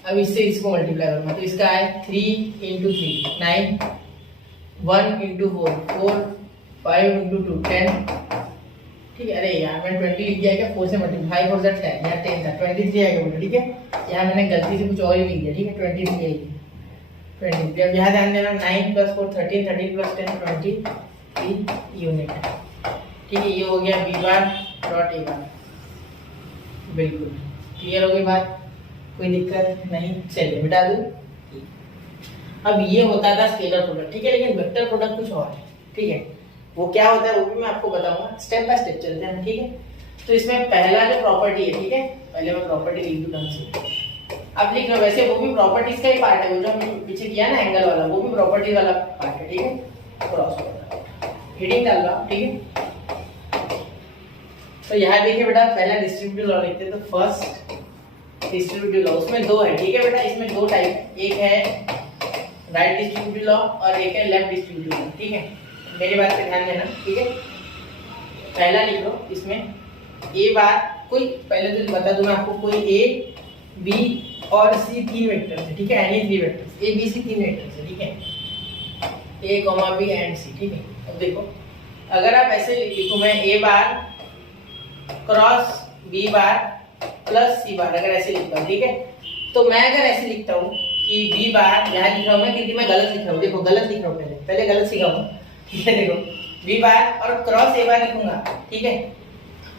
अब इससे इसको मल्टीप्लाई करूंगा तो इसका है 3 इंटू 3 9, 1 इंटू 4 4, 5 इंटू 2 10, ठीक है। अरे यार मैंने 20 लिख दिया क्या, 4 से मल्टीप्लाई 5 4 10 या 10 था 23 आएगा बोलो, ठीक है। यहाँ मैंने गलती से कुछ और ही लिख दिया, ठीक है 23 आएगी 23। अब यहाँ ध्यान देना 9 + 4 13, 13 + 10 23 यूनिट, ठीक है। ये हो गया बी बार डॉट ए बार, बिल्कुल क्लियर हो गई बात, कोई दिक्कत नहीं। चलिए मिटा दूं। अब ये होता था स्केलर प्रोडक्ट, ठीक है, लेकिन वेक्टर प्रोडक्ट कुछ और है, ठीक है। वो क्या होता है वो भी मैं आपको बताऊंगा, स्टेप बाय स्टेप चलते हैं, ठीक है। तो इसमें पहला जो प्रॉपर्टी है, ठीक है, पहले मैं प्रॉपर्टी लिख दूं ढंग से, अब लिख लो। वैसे वो भी प्रॉपर्टीज का ही पार्ट है, वो जो हमने पीछे किया ना एंगल वाला, वो भी प्रॉपर्टी वाला पार्ट है, ठीक है। क्रॉस हेडिंग डाल रहा हूं, ठीक है। तो यहाँ देखिए बेटा पहला डिस्ट्रीब्यूटिव लॉ लिखते हैं, तो फर्स्ट डिस्ट्रीब्यूटिव लॉ, उसमें दो है, ठीक है बेटा। इसमें दो टाइप, एक है राइट डिस्ट्रीब्यूटिव लॉ और एक है लेफ्ट डिस्ट्रीब्यूटिव लॉ, ठीक है। मेरी बात पे ध्यान देना, ठीक है। पहला लिख लो, इसमें ए बार कोई, पहले तो बता दूं मैं आपको, कोई ए बी और सी 3 वेक्टर है, ठीक है, any 3 vectors a b c 3 vectors है, ठीक है, a comma b and c, ठीक है। अब देखो अगर आप ऐसे लिखो, मैं a bar cross B bar plus c bar, अगर ऐसे लिखता हूँ, ठीक है। तो मैं अगर ऐसे लिखता हूँ कि बी बार, यहाँ लिख रहा हूँ मैं क्योंकि मैं गलत लिख रहा हूँ, देखो गलत लिख रहा हूँ, पहले गलत सीखा हूँ, ठीक है। देखो बी बार और क्रॉस ए बार लिखूंगा, ठीक है,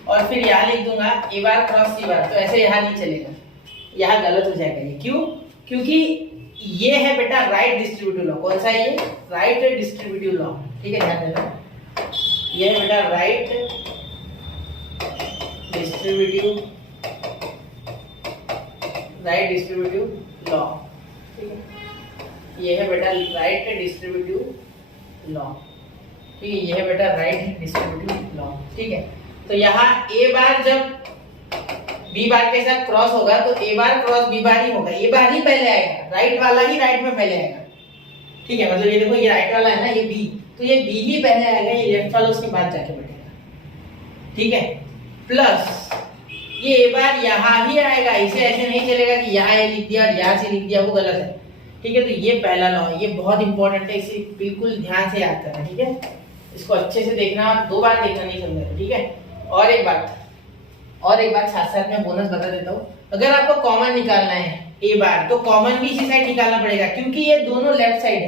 और फिर यहाँ लिख दूंगा ए बार क्रॉस सी बार, तो ऐसे यहाँ नहीं चलेगा, यहाँ गलत हो जाएगा ये। क्यों? क्योंकि ये है बेटा राइट डिस्ट्रीब्यूटिव लॉ। कौन सा है ये? राइट डिस्ट्रीब्यूटिव लॉ, ठीक है, ध्यान देना। ये है बेटा राइट डिस्ट्रीब्यूटिव लॉ, ठीक है। ये है बेटा राइट डिस्ट्रीब्यूटिव लॉ, ठीक है। ये है बेटा राइट डिस्ट्रीब्यूटिव लॉ, ठीक है। तो यहाँ ए बार जब बी बार के साथ क्रॉस होगा तो A bar cross B bar ही होगा, ए बार ही पहले आएगा, राइट वाला ही राइट में पहले आएगा, ठीक है। मतलब ये देखो ये राइट वाला है ना, ये बी, तो ये बी ही पहले आएगा, ये लेफ्ट वाला उसके बाद जाके बैठेगा, ठीक है। प्लस ये ए बार यहाँ ही आएगा, इसे ऐसे नहीं चलेगा कि यहाँ ये लिख दिया और यहाँ से लिख दिया, वो गलत है, ठीक है। तो ये पहला लॉ है, ये बहुत इंपॉर्टेंट है, इसे बिल्कुल ध्यान से याद करना, ठीक है। इसको अच्छे से देखना, 2 बार देखना, नहीं समझा, ठीक है। और एक बात साथ साथ में बोनस बता देता हूँ, अगर आपको कॉमन निकालना है ए बार, तो कॉमन भी इसी साइड निकालना पड़ेगा, क्योंकि ये दोनों लेफ्ट साइड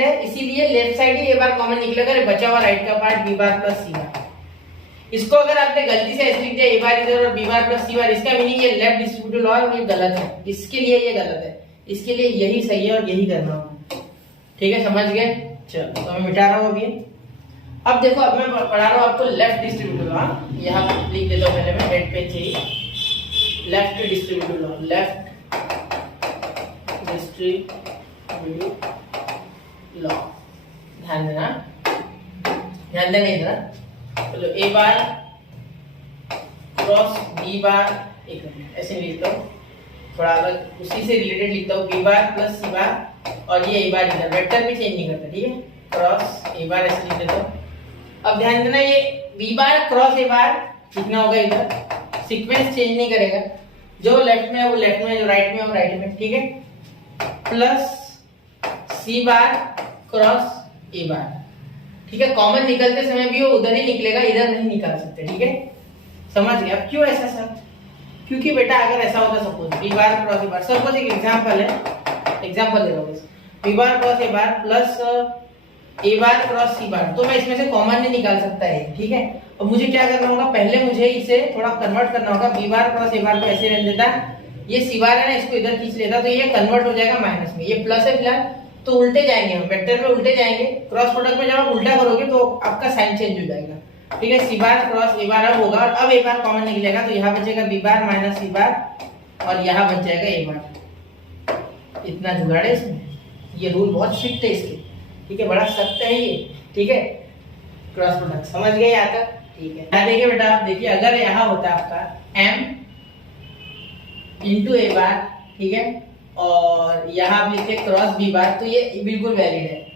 है, इसीलिए लेफ्ट साइड ही ए बार कॉमन निकलेगा, बचा हुआ राइट का part B bar plus c बार। इसको अगर आपने गलती से ऐसे लिख दिया ए बार इधर और बी बार प्लस सी बार, इसका मीनिंग ये लेफ्ट डिस्ट्रीब्यूटिव लॉ है, ये गलत है, इसके लिए ये गलत है, इसके लिए यही सही है और यही करना होगा, ठीक है, समझ गए। चलो तो मैं मिटा रहा हूँ अभी। अब देखो, अब मैं पढ़ा रहा हूँ आपको लेफ्ट डिस्ट्रीब्यूटिव लॉ, यहाँ लिख देता हूँ पहले मैं रेड पेन से ही, left distributive law, left distributive law, ध्यान देना इधर। चलो ए बार क्रॉस बी बार, एक मिनट ऐसे लिखता हूँ, थोड़ा अलग उसी से रिलेटेड लिखता हूँ, बी बार प्लस सी बार, और ये ए बार इधर, वेक्टर भी चेंज नहीं करता, ठीक है, क्रॉस ए बार ऐसे लिख देता हूँ। अब ध्यान देना, ये बी बार क्रॉस ए बार लिखना होगा इधर, सीक्वेंस चेंज नहीं करेगा, जो लेफ्ट में है वो लेफ्ट में, जो राइट में है वो राइट में, ठीक है, plus c bar cross A बार, ठीक है। कॉमन निकलते समय भी वो उधर ही निकलेगा, इधर नहीं निकाल सकते, ठीक है, समझ गए। अब क्यों ऐसा सर? क्योंकि बेटा अगर ऐसा होता, suppose B bar cross A bar, suppose एक एग्जांपल ले रहा हूँ, B bar cross A bar plus A bar cross C bar, तो मैं इसमें से कॉमन नहीं निकाल सकता है, ठीक है। और मुझे क्या करना होगा, पहले मुझे इसे थोड़ा कन्वर्ट करना होगा, बी बार क्रॉस ए बार को ऐसे रहने देता, ये सी बार है ना, इसको इधर खींच लेता, तो ये कन्वर्ट हो जाएगा माइनस में, ये प्लस है फिलहाल, तो उल्टे जाएंगे हम, वेक्टर में उल्टे जाएंगे, क्रॉस प्रोडक्ट में जब आप उल्टा करोगे तो आपका साइन चेंज हो जाएगा, ठीक है। सी बार क्रॉस ए बार अब होगा, और अब ए बार कॉमन निकलेगा, तो यहाँ बचेगा बी बार माइनस सी बार, और यहाँ बच जाएगा ए बार। इतना जुगाड़ है इसमें, ये रूल बहुत स्ट्रिक्ट है इसके, ठीक है, बड़ा सख्त है ये, ठीक है। क्रॉस प्रोडक्ट समझ गए यहाँ तक, ठीक है। यहाँ देखिए बेटा, आप देखिए अगर यहाँ होता है आपका m इंटू ए बार, ठीक है, और यहाँ आप लिखते क्रॉस बी बार, तो ये बिल्कुल वैलिड है,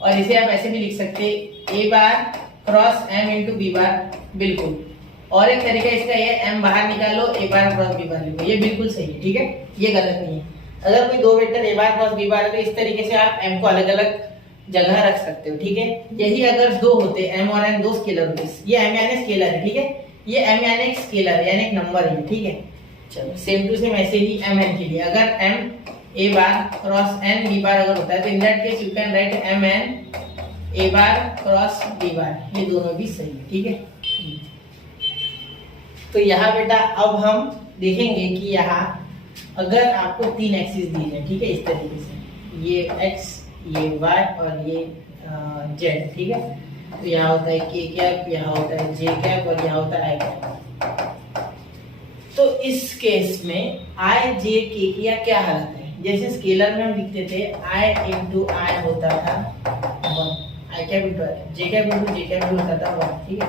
और इसे आप ऐसे भी लिख सकते हैं a bar cross m into b बार, बिल्कुल। और एक तरीका इसका ये, m बाहर निकालो, a बार क्रॉस b बार लिखो, ये बिल्कुल सही है, ठीक है, ये गलत नहीं है। अगर कोई दो vector a bar cross b बार है तो इस तरीके से आप m को अलग अलग जगह रख सकते हो, ठीक है। यही अगर दो होते, m और n दो स्केलर होते, ये m यानी स्केलर है, ठीक है, ये m यानी एक स्केलर यानी एक नंबर है, ठीक है। चलो सेम टू सेम ऐसे ही m n के लिए, अगर m a bar cross n b बार अगर होता है तो in that case you can write m n a bar cross b bar, ये दोनों भी सही है, ठीक है। तो यहाँ बेटा अब हम देखेंगे कि यहाँ अगर आपको तीन एक्सिस दी है, ठीक है, इस तरीके से, ये x, ये y और ये z, ठीक है। तो यहाँ होता है k कैप, यहाँ होता है j कैप और यहाँ होता है i कैप। तो इस केस में i j k की क्या हालत है? जैसे स्केलर में हम लिखते थे i इंटू आई होता था 1, i cap into j cap into j cap होता था 1, ठीक है,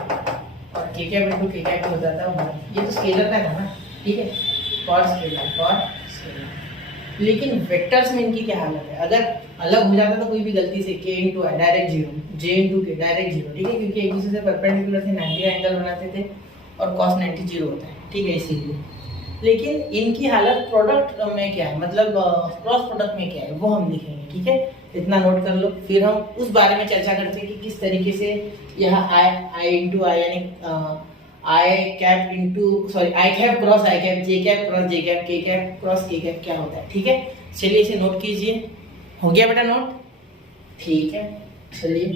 और k cap into k cap होता था 1। ये तो स्केलर का था ना, ठीक है, फॉर स्केलर। लेकिन वेक्टर्स में इनकी क्या हालत है? अगर अलग हो जाता तो कोई भी गलती से k into I direct 0, j into k direct 0, ठीक है, क्योंकि एक दूसरे से परपेंडिकुलर से 90 का एंगल बनाते थे और cos 90 0 होता है, ठीक है, इसीलिए। लेकिन इनकी हालत प्रोडक्ट में क्या है, मतलब क्रॉस प्रोडक्ट में क्या है, वो हम देखेंगे, ठीक है, इतना नोट कर लो। फिर हम उस बारे में चर्चा करते हैं कि किस तरीके से यह आई इंटू आई यानी I cap into sorry I cap cross I cap, J cap cross J cap, K cap cross के कैप क्या होता है, ठीक है। चलिए इसे नोट कीजिए, हो गया बेटा नोट, ठीक है। चलिए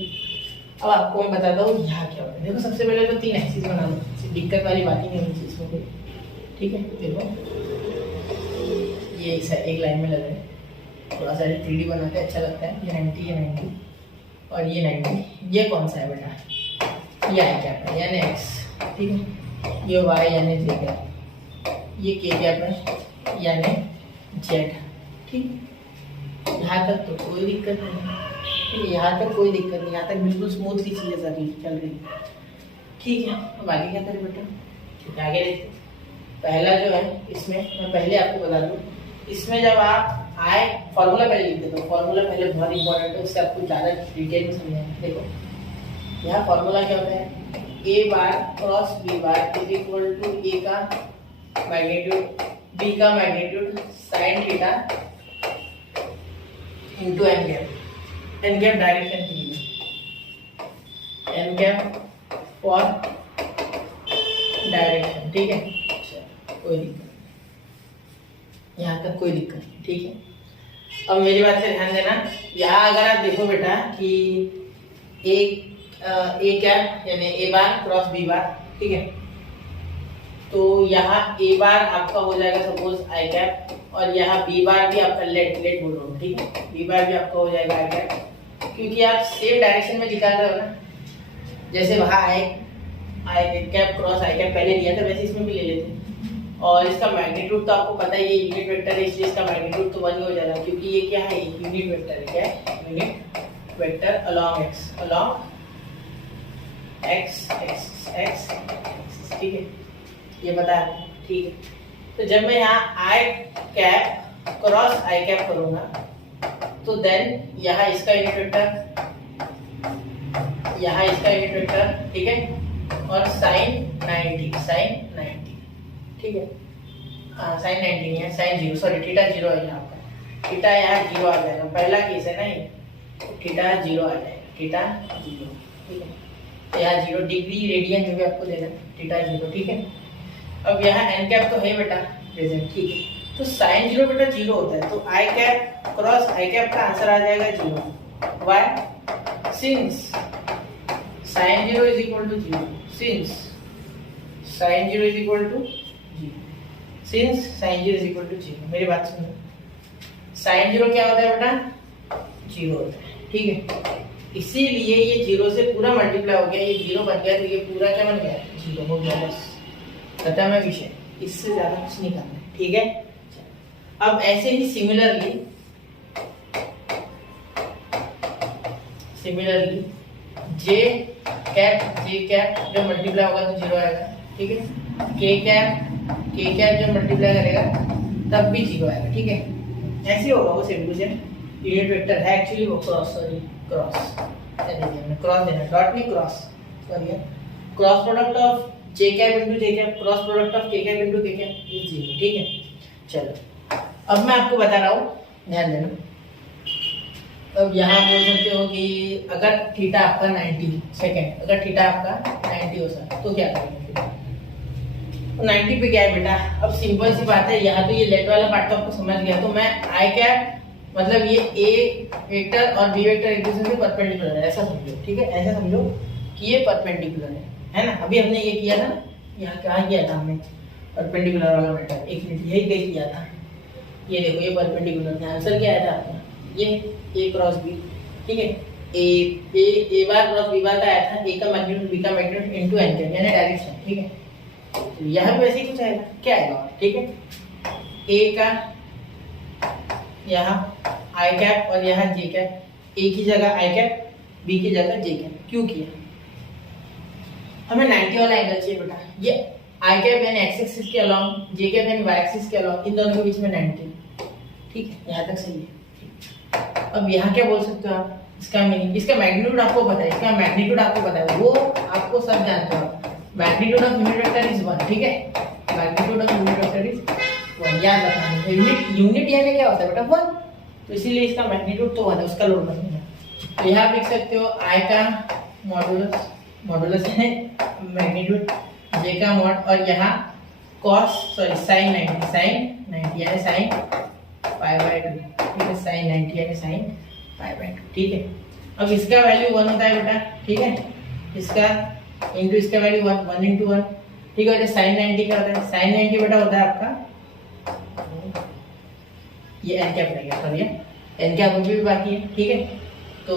अब आपको मैं बताता हूँ यहाँ क्या होता है। देखो सबसे पहले तो तीन एक्सिस बना लो, दिक्कत वाली बात ही नहीं होनी इसमें कोई, ठीक है। देखो ये एक लाइन में लग रहा है, थोड़ा सा 3D बनाते हैं, अच्छा लगता है। ये 90, ये 90 और ये 90, ये कौन सा है बेटा? ये आई कैप है यानी एक्स, ठीक है, ये वाई यानी जे कैप, ये के कैप है यानी जेड, ठीक। यहाँ तक तो कोई दिक्कत नहीं, यहाँ तक कोई दिक्कत नहीं, यहाँ तक बिल्कुल स्मूथ सी चीजें चल रही, ठीक है। अब आगे क्या करें बेटा? ठीक है, आगे देखते। पहला जो है इसमें मैं पहले आपको बता दूं, इसमें जब आप आए फॉर्मूला पहले लिख देते हो, फॉर्मूला पहले बहुत इंपॉर्टेंट है, उससे आपको ज़्यादा डिटेल में समझाएंगे। देखो यहाँ फॉर्मूला क्या होता है, a bar cross b bar is equal to a का मैग्नीट्यूड b का magnitude sine theta into n cap. n cap direction के लिए, n कैप फॉर डायरेक्शन, ठीक है, कोई दिक्कत नहीं, यहाँ तक कोई दिक्कत नहीं, ठीक है। अब मेरी बात से ध्यान देना, यहाँ अगर आप देखो बेटा कि ए कैप यानी ए बार क्रॉस बी बार, ठीक है, तो यहाँ ए बार आपका हो जाएगा सपोज आई कैप और यहाँ बी बार भी आपका लेट बोल रहा हूँ, ठीक है, बी बार भी आपका हो जाएगा आई कैप, क्योंकि आप सेम डायरेक्शन में निकाल रहे हो ना। जैसे वहाँ आई कैप क्रॉस आई कैप पहले लिया था, वैसे इसमें भी ले लेते। और इसका मैग्नीट्यूड तो आपको पता ही है, यूनिट वेक्टर है, इसलिए इसका मैग्नीट्यूड तो 1 हो जाएगा, क्योंकि ये क्या है, यूनिट वेक्टर है। क्या है? यूनिट वेक्टर अलोंग एक्स, ठीक है, ये बता रहे हैं, ठीक है। तो जब मैं यहाँ आई कैप क्रॉस आई कैप करूंगा तो देन यहाँ इसका यूनिट वेक्टर, यहाँ इसका यूनिट वेक्टर, ठीक है, और साइन 90, ठीक है, साइन 90 नहीं है, साइन 0, सॉरी थीटा 0 है यहाँ आपका, थीटा यहाँ 0 आ जाएगा, पहला केस है ना ये, थीटा 0 आ जाएगा, थीटा 0, ठीक है, तो यहाँ 0 डिग्री रेडियन जो भी आपको देना, थीटा 0, ठीक है। अब यहाँ एन कैप तो है बेटा प्रेजेंट, ठीक है, तो साइन 0 बेटा 0 होता है, तो i cap cross I cap का आंसर आ जाएगा 0। Why? Since sine 0 is equal to 0, since sine 0 is equal to since sine 0 is equal to 0। मेरी बात सुनो, साइन 0 क्या होता है बेटा? 0 होता है, ठीक है, इसीलिए ये 0 से पूरा मल्टीप्लाई हो गया, ये 0 बन गया, तो ये पूरा क्या बन गया? 0 हो गया, बस खत्म है विषय, इससे ज्यादा कुछ नहीं करना है, ठीक है। अब ऐसे ही सिमिलरली जे कैप जब मल्टीप्लाई होगा तो 0 आएगा, ठीक है, के कैप जब मल्टीप्लाई करेगा तब भी 0 आएगा, ठीक है, ऐसे होगा वो same to same unit vector है एक्चुअली वो क्रॉस, सॉरी क्रॉस क्रॉस देना, डॉट नहीं cross, sorry, cross product of j cap into j cap, cross product of k cap into k cap is 0, ठीक है। चलो अब मैं आपको बता रहा हूँ, ध्यान देना। अब यहाँ बोल सकते हो कि अगर थीटा आपका 90 सेकेंड, अगर थीटा आपका 90 हो सर तो क्या करेंगे? तो 90 पे क्या है बेटा, अब सिंपल सी बात है, यहाँ तो ये लेट वाला पार्ट तो आपको समझ गया, तो मैं आई कैप मतलब ये ए वेक्टर और बी वेक्टर एक दूसरे से परपेंडिकुलर है, ऐसा समझो, ठीक है, ऐसा समझो कि ये परपेंडिकुलर है ना। अभी हमने ये किया था, यहाँ क्या किया था हमने, परपेंडिकुलर वाला मैटर, एक मिनट यही देख लिया था, ये देखो ये परपेंडिकुलर था, आंसर क्या आया था आपका, ये ए क्रॉस बी, ठीक है, ए बार क्रॉस बी बार का आया था, ए का मैग्नीट्यूड बी का मैग्नीट्यूड इनटू एन कैप यानी डायरेक्शन, ठीक है। तो यहाँ पे वैसे ही कुछ आएगा, क्या आएगा, ठीक है, ए का यहाँ आई कैप और यहाँ जे कैप, ए की जगह आई कैप, बी की जगह जे कैप, क्यों किया, हमें 90 वाला एंगल चाहिए बेटा, ये आई कैप यानी एक्स एक्सिस के अलोंग, जे कैप यानी वाई एक्सिस के अलोंग, इन दोनों के बीच में 90, ठीक है, यहाँ तक सही है। अब यहाँ क्या बोल सकते हो आप, इसका मीनिंग, इसका मैग्नीट्यूड आपको पता है, इसका मैग्नीट्यूड आपको पता है, वो आपको सब जानते हो, magnitude of unit vector is 1, ठीक है, magnitude of unit vector is 1, याद रखना है। यूनिट यानी क्या होता है बेटा 1, तो इसीलिए इसका मैग्नीट्यूड तो 1 है, उसका लोड नहीं है। तो यहाँ लिख सकते हो आई का मॉडुलस, मॉडुलस है मैग्नीट्यूड, जे का मॉड, और यहाँ cos सॉरी sin 90 यानी sin π/2, ठीक है, sin 90 यानी sin π/2, ठीक है। अब इसका वैल्यू 1 होता है बेटा, ठीक है, इसका इंटू इसका वैल्यू 1 इंटू 1, ठीक है। sin 90 क्या होता है, sin 90 बेटा होता है आपका ये एन कैप रहेगा, सॉरी एन कैप अभी भी बाकी है, ठीक है। तो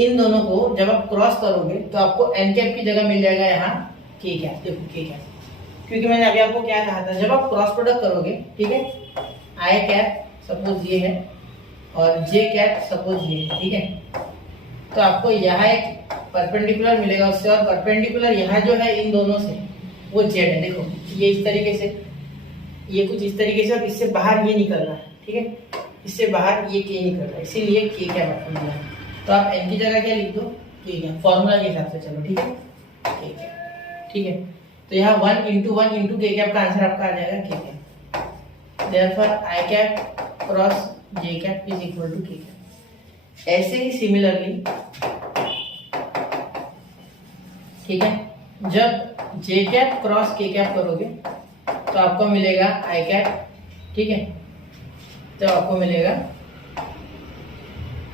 इन दोनों को जब आप क्रॉस करोगे तो आपको एन कैप की जगह मिल जाएगा यहाँ के कैप, देखो के कैप, क्योंकि मैंने अभी आपको क्या कहा था, जब आप क्रॉस प्रोडक्ट करोगे, ठीक है, आई कैप सपोज ये है और जे कैप सपोज ये है, ठीक है, तो आपको यहाँ एक परपेंडिकुलर मिलेगा उससे, और परपेंडिकुलर यहाँ जो है इन दोनों से वो जेड है, देखो ये इस तरीके से, ये कुछ इस तरीके से, और इससे बाहर ये निकल रहा है, ठीक है, इससे बाहर ये के निकल रहा है, इसीलिए के क्या आपको मिला है। तो आप एन की जगह क्या लिख दो, के क्या, फॉर्मूला के हिसाब से चलो, ठीक है, के क्या, ठीक है। तो यहाँ 1 इंटू के कैप का आंसर आपका आ जाएगा k cap, therefore i cap cross J cap is equal to k cap. ऐसे ही सिमिलरली, ठीक है, जब जे कैप क्रॉस के कैप करोगे तो आपको मिलेगा आई कैप, ठीक है, तो आपको मिलेगा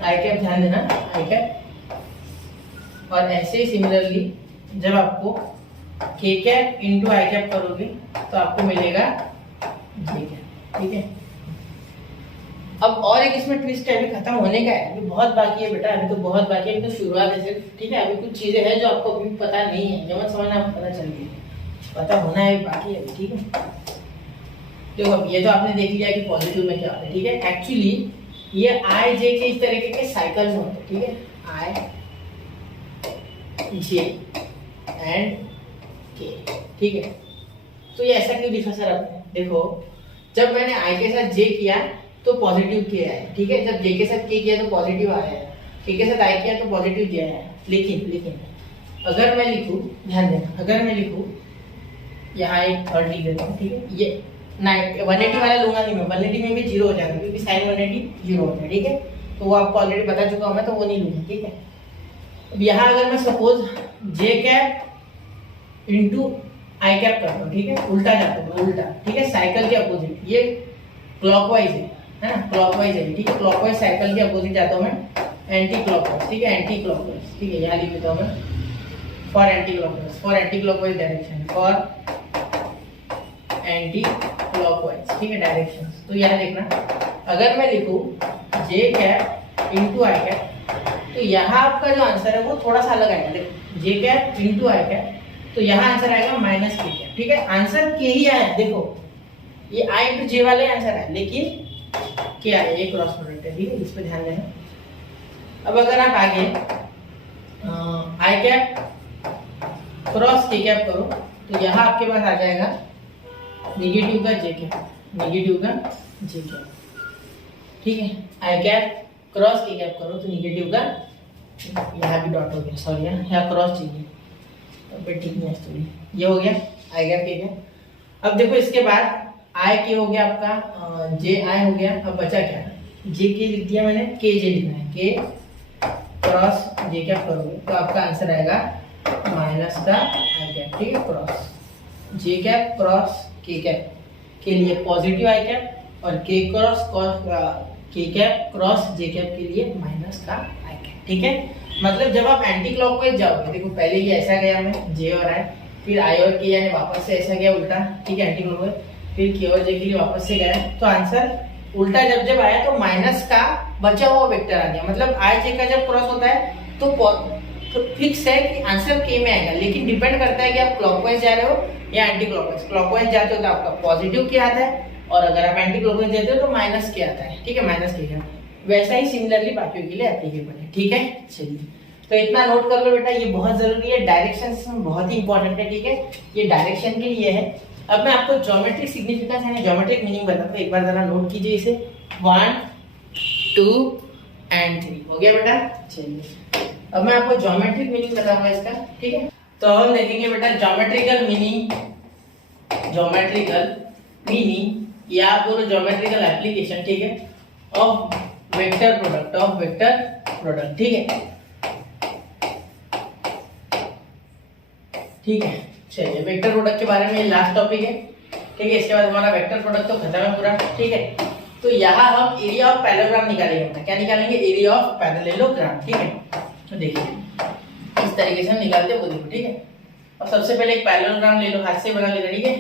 आई कैप, ध्यान देना आई कैप, और ऐसे ही सिमिलरली जब आपको के कैप इंटू आई कैप करोगे तो आपको मिलेगा जे कैप, ठीक है। अब और एक इसमें ट्विस्ट है, अभी खत्म होने का है, अभी बहुत बाकी है बेटा, अभी तो बहुत बाकी है, अभी तो शुरुआत है सिर्फ, ठीक है, अभी कुछ चीजें हैं जो आपको अभी पता नहीं है, जब समझना आपको पता चल गई, पता होना है बाकी है, ठीक है। देखो अब ये तो आपने देख लिया कि पॉजिटिव में क्या होता है, ठीक है, एक्चुअली ये आई जे के इस तरीके के साइकिल में होते हैं, ठीक है, आई जे एंड के, ठीक है। तो ये ऐसा क्यों लिखा सर आपने, देखो जब मैंने आई के साथ जे किया तो पॉजिटिव के आया, ठीक है, जब जे के साथ के किया तो पॉजिटिव आया, के साथ आई किया तो पॉजिटिव जे आया, लेकिन अगर मैं लिखूं, ध्यान देना, अगर मैं लिखूं यहाँ एक थर्ड लिख देता हूँ, ठीक है, ये 180 वाला लूंगा नहीं मैं, 180 में भी 0 हो जाएगा क्योंकि sin 180 0 होता है, ठीक है, तो वो आपको ऑलरेडी बता चुका हूँ मैं, तो वो नहीं लूंगा, ठीक है। अब यहाँ अगर मैं सपोज जे कैप इंटू आई कैप करता हूँ, ठीक है, उल्टा जाता हूँ, उल्टा, ठीक है, साइकिल के अपोजिट, ये क्लॉकवाइज है ना, क्लॉकवाइज है, ठीक है, क्लॉकवाइज साइकिल के अपोजिट जाता हूँ मैं, एंटी क्लॉकवाइज, ठीक है, एंटी क्लॉकवाइज, ठीक है, यहाँ लिख देता हूँ मैं for anti clockwise direction, for anti clockwise, ठीक है, डायरेक्शन। तो यहाँ देखना, अगर मैं लिखूं जे कैप इंटू आई कैप, तो यहाँ आपका जो आंसर है वो थोड़ा सा अलग आएगा, देखो जे कैप इंटू आई कैप, तो यहाँ आंसर आएगा माइनस के कैप, ठीक है, आंसर के ही आया, देखो ये आई इंटू जे वाले आंसर है, लेकिन क्या है, ये क्रॉस प्रोडक्ट है, ठीक है, इस पर ध्यान देना। अब अगर आप आगे आई कैप क्रॉस के कैप करो तो यहाँ आपके पास आ जाएगा नेगेटिव का जे कैप, नेगेटिव का जे कैप, ठीक है, आई कैप क्रॉस के कैप करो तो नेगेटिव का यहाँ भी डॉट हो गया, सॉरी यहाँ क्रॉस चाहिए, तो फिर ठीक नहीं है स्टोरी। ये हो गया आई गैप, ठीक है। अब देखो इसके बाद आई के हो गया आपका, जे आई हो गया। अब बचा क्या, जे के लिख दिया मैंने, के जे लिखना है, के क्रॉस जे कैप करोगे तो आपका आंसर आएगा माइनस का आई कैप, ठीक है। क्रॉस जे कैप क्रॉस के कैप के लिए पॉजिटिव आई कैप, और के क्रॉस के कैप क्रॉस जे कैप के लिए माइनस का आई कैप, ठीक है। मतलब जब आप एंटी क्लॉकवाइज जाओगे, देखो पहले ये ऐसा गया मैं जे और आई, फिर आई और के यानी वापस से ऐसा गया उल्टा, ठीक है, एंटी क्लॉकवाइज, फिर के और जे के लिए वापस से गया, तो आंसर उल्टा जब आया तो माइनस का बचा हुआ वेक्टर आ गया। मतलब आई जे का जब क्रॉस होता है तो फिक्स है कि आंसर के में आएगा, लेकिन डिपेंड करता है कि आप क्लॉकवाइज जा रहे हो या एंटी क्लॉकवाइज। क्लॉकवाइज जाते हो तो आपका पॉजिटिव के आता है, और अगर आप एंटी क्लॉकवाइज जाते हो तो माइनस के आता है, ठीक है, माइनस के। वैसा ही सिमिलरली बाकियों के लिए एप्लीकेबल है, ठीक है। चलिए तो इतना नोट कर लो बेटा, ये बहुत जरूरी है, डायरेक्शन इसमें बहुत ही इंपॉर्टेंट है, ठीक है, ये डायरेक्शन के लिए है। अब मैं आपको ज्योमेट्रिक सिग्निफिकेंस यानी ज्योमेट्रिक मीनिंग बताऊंगा, एक बार जरा नोट कीजिए इसे। 1 2 एंड 3 हो गया बेटा। चलिए अब मैं आपको ज्योमेट्रिक मीनिंग बताऊंगा इसका, ठीक है। तो हम देखेंगे बेटा ज्योमेट्रिकल मीनिंग या आप बोलो ज्योमेट्रिकल एप्लीकेशन, ठीक है, ऑफ वेक्टर प्रोडक्ट, ठीक है, ठीक है। चलिए वेक्टर प्रोडक्ट के बारे में लास्ट टॉपिक है, ठीक है। इसके बाद हमारा वेक्टर प्रोडक्ट तो खत्म है पूरा, ठीक है। तो यहाँ हम एरिया ऑफ पैरेललोग्राम निकालेंगे। क्या निकालेंगे, एरिया ऑफ पैरेललोग्राम, ठीक है। तो देखिए इस तरीके से हम निकालते हैं वो देखो, ठीक है। और सबसे पहले एक पैरेललोग्राम ले लो, हाथ से बना लेना, ठीक है,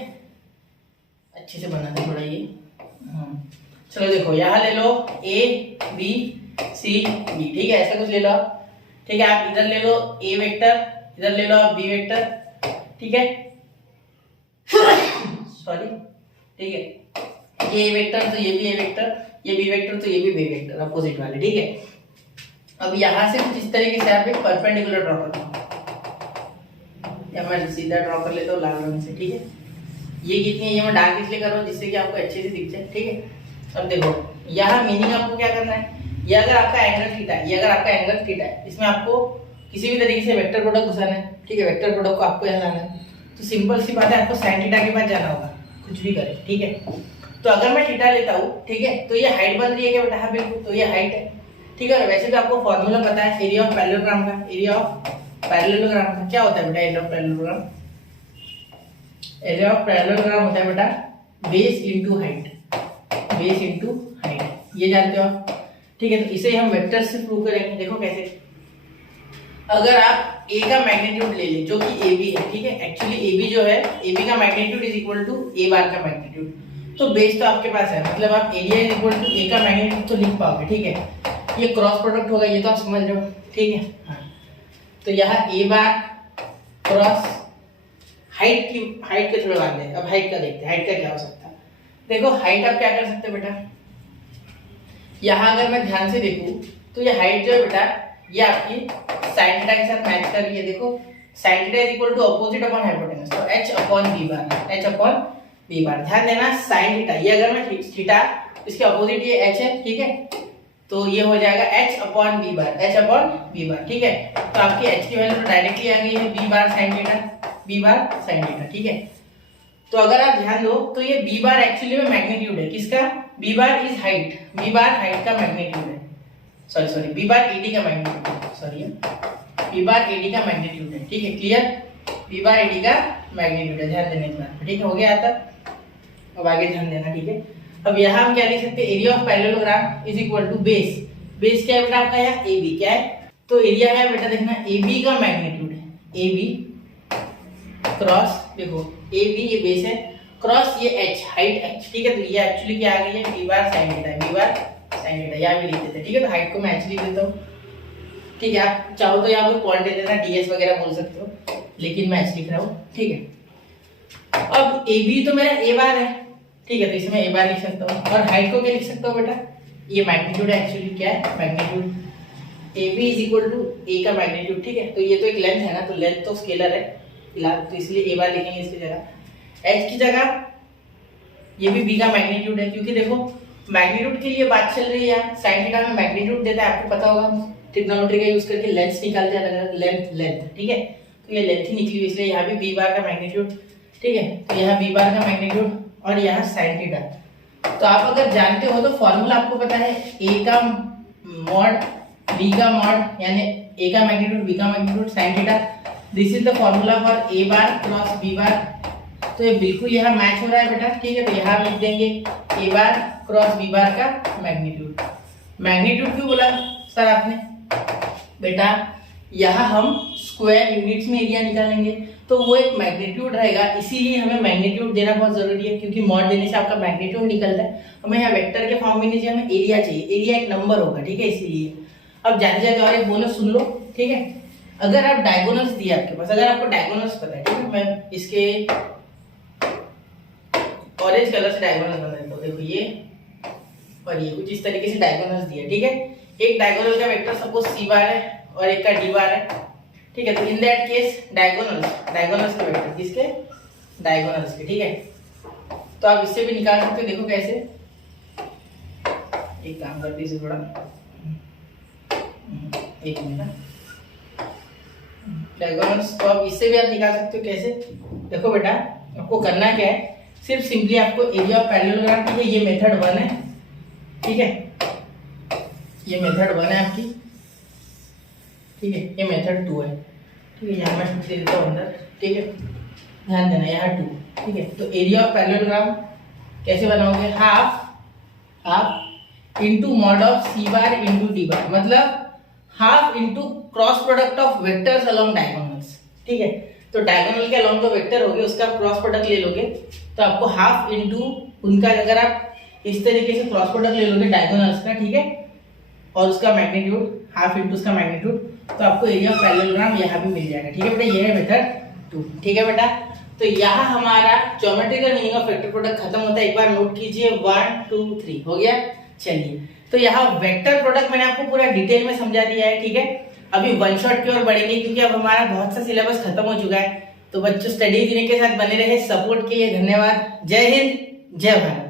अच्छे से बना दे थोड़ा ये। चलो देखो यहाँ ले लो ए बी सी डी, ठीक है, ऐसा कुछ ले लो आप, ठीक है। आप इधर ले लो ए वेक्टर, इधर ले लो आप बी वेक्टर, ठीक है, सॉरी, ठीक है। ये ए वेक्टर तो ये भी ए वेक्टर, ये बी वेक्टर तो ये भी बी वेक्टर, अपोजिट वाले, ठीक है। अब यहाँ से कुछ इस तरीके से आप एक परपेंडिकुलर ड्रॉ कर लो, या मैं सीधा ड्रॉ कर लेता हूँ लाल रंग से, ठीक है। ये कितनी है, ये मैं डार्क इसलिए कर रहा हूँ जिससे कि आपको अच्छे से दिख जाए, ठीक है। अब देखो यहाँ मीनिंग आपको क्या करना है, ये अगर आपका एंगल थीटा है, ये अगर आपका एंगल थीटा है, इसमें आपको किसी भी तरीके से वेक्टर प्रोडक्ट घुसाना है, ठीक है। वेक्टर प्रोडक्ट को आपको यहाँ लाना है, तो सिंपल सी बात है, आपको साइन थीटा के पास जाना होगा, कुछ भी करे, ठीक है। तो अगर मैं थीटा लेता हूँ, ठीक है, तो ये हाइट बन रही है क्या बेटा, हाँ बिल्कुल, तो ये हाइट है, ठीक है। वैसे तो आपको फॉर्मूला पता है एरिया ऑफ पैरेललोग्राम का, एरिया ऑफ पैरेललोग्राम का क्या होता है बेटा, area of parallelogram, area of parallelogram होता है बेटा base into height, base into height, ये जानते हो आप, ठीक है। तो इसे हम वेक्टर से प्रूव करेंगे, देखो कैसे। अगर आप ए का मैग्नीट्यूड ले लें जो कि ए बी है, ठीक है, एक्चुअली ए बी जो है, ए बी का magnitude is equal to A bar का मैग्नीट्यूड, तो बेस तो आपके पास है, मतलब आप area is equal to A का मैग्नीट्यूड तो लिख पाओगे, ठीक है। ये क्रॉस प्रोडक्ट होगा, ये तो आप समझ रहे हो, ठीक है। हाँ, तो यहाँ ए बार क्रॉस हाइट के थोड़े बांधे, अब हाइट का देखते हैं, हाइट का क्या हो सकता है। देखो हाइट आप क्या कर सकते हो बेटा, यहाँ अगर मैं ध्यान से देखूं तो ये हाइट जो है बेटा, ये आपकी साइन थीटा के साथ मैच कर रही है। देखो sine theta is equal to opposite upon hypotenuse, तो h upon b bar, h upon b bar. ध्यान देना साइन थीटा, ये अगर मैं थीटा, इसके अपोजिट ये h है, ठीक है, तो ये हो जाएगा h upon b bar, h upon b बार, ठीक है। तो आपकी h की वैल्यू तो डायरेक्टली आ गई है b बार साइन थीटा, b बार साइन थीटा, ठीक है। तो अगर आप ध्यान दो तो ये b बार एक्चुअली में मैग्नीट्यूड है, किसका, b bar is height, b bar height का मैग्नीट्यूड है, सॉरी b बार AD का मैग्नीट्यूड है, सॉरी b बार AD का मैग्नीट्यूड है, ठीक है, क्लियर, b बार AD का मैग्नीट्यूड है, ध्यान देने की बात, ठीक है, हो गया आता। अब आगे ध्यान देना, ठीक है। अब यहाँ हम क्या लिख सकते हैं, area of parallelogram is equal to base, base क्या है बेटा आपका, यहाँ AB क्या है, तो एरिया है बेटा देखना AB का मैग्नीट्यूड है, AB क्रॉस, देखो AB ये बेस है, क्रॉस ये h हाइट h, ठीक है। तो ये एक्चुअली क्या आ गई है, b बार sin थीटा, b बार sin थीटा, यहाँ भी लिख देते हैं, ठीक है। तो हाइट को मैं h लिख देता हूँ, ठीक है। आप चाहो तो यहाँ कोई पॉइंट दे देना, ds वगैरह बोल सकते हो, लेकिन मैं h लिख रहा हूँ, ठीक है। अब AB तो मेरा a बार है, ठीक है, तो इसे मैं a बार लिख सकता हूँ, और हाइट को क्या लिख सकता हूँ बेटा, ये मैग्नीट्यूड है, एक्चुअली क्या है magnitude, AB is equal to a का मैग्नीट्यूड, ठीक है। तो ये तो एक लेंथ है ना, तो लेंथ तो स्केलर है फिलहाल, तो इसलिए a बार लिखेंगे इसकी जगह, h की जगह ये भी b का मैग्नीट्यूड है, क्योंकि देखो मैग्नीट्यूड के लिए बात चल रही है, साइन थीटा में मैग्नीट्यूड देता है, आपको पता होगा, ट्रिग्नोमेट्री का यूज करके लेंथ निकालते हैं, लेंथ ठीक है। तो ये लेंथ ही निकली हुई, इसलिए यहाँ भी बी बार का मैग्नीट्यूड, ठीक है। तो यहाँ बी बार का मैग्नीट्यूड और यहाँ साइन थीटा। तो आप अगर जानते हो तो फॉर्मूला आपको पता है, ए का मॉड बी का मॉड, यानी ए का मैग्नीट्यूड बी का magnitude sine theta. This is the formula for a bar cross B bar. तो ये बिल्कुल यहाँ मैच हो रहा है बेटा, ठीक है। तो यहाँ लिख देंगे ए बार क्रॉस बी बार का मैग्नीट्यूड। मैग्नीट्यूड क्यों बोला सर आपने? बेटा यहाँ हम स्क्वायर यूनिट्स में एरिया निकालेंगे, तो वो एक मैग्नीट्यूड रहेगा, इसीलिए हमें मैग्नीट्यूड देना बहुत जरूरी है, क्योंकि मॉड देने से आपका मैग्नीट्यूड निकलता है। हमें यहाँ वेक्टर के फॉर्म में नहीं चाहिए, हमें एरिया चाहिए, एरिया एक नंबर होगा, ठीक है। इसीलिए अब जाते जाते और एक बोनस सुन लो, ठीक है। अगर आप डायगोनल्स दिए आपके पास, अगर आपको डायगोनल्स पता है, ठीक है, मैं इसके ऑरेंज कलर से डायगोनल्स बना देता हूँ। देखो ये और ये कुछ इस तरीके से डायगोनल्स दिए, ठीक है। एक डायगोनल का वेक्टर सपोज सी बार है और एक का डी बार है, ठीक है। तो इन दैट केस डायगोनल्स का वेक्टर किसके? डायगोनल्स के, ठीक है। तो आप इससे भी निकाल सकते हो, देखो कैसे। एक काम करते इसे थोड़ा, एक मिनट। डायगोनल्स तो आप इससे भी आप निकाल सकते हो, कैसे? देखो बेटा, आपको करना क्या है, सिर्फ सिंपली आपको एरिया ऑफ पैरेललोग्राम, ठीक है, ये मेथड 1 है, ठीक है। ये मेथड 1 है आपकी, ठीक है। ये मेथड 2 है, ठीक है। यहाँ मैं दे देता हूँ अंदर, ठीक है, ध्यान देना, यहाँ 2, ठीक है। तो एरिया ऑफ पैरेललोग्राम कैसे बनाओगे? Half into mod of C bar into D bar, मतलब half into cross product of vectors along diagonals, ठीक है। तो डायगोनल के अलोंग जो वेक्टर होगे उसका क्रॉस प्रोडक्ट ले लोगे, तो आपको हाफ इंटू उनका, अगर आप इस तरीके से क्रॉस प्रोडक्ट ले लोगे डायगोनल्स का, ठीक है, और उसका मैग्नीट्यूड हाफ इंटू उसका मैग्नीट्यूड, तो आपको एरिया ऑफ पैरेललोग्राम यहाँ भी मिल जाएगा, ठीक है बेटा। ये है मेथड 2, ठीक है बेटा। तो यहाँ हमारा geometrical meaning of vector product खत्म होता है। एक बार नोट कीजिए, 1 2 3 हो गया। चलिए, तो यहाँ वेक्टर प्रोडक्ट मैंने आपको पूरा डिटेल में समझा दिया है, ठीक है। अभी वन शॉट की ओर बढ़ेंगे, क्योंकि अब हमारा बहुत सा सिलेबस खत्म हो चुका है। तो बच्चों स्टडी के साथ बने रहे, सपोर्ट के लिए धन्यवाद। जय हिंद, जय भारत।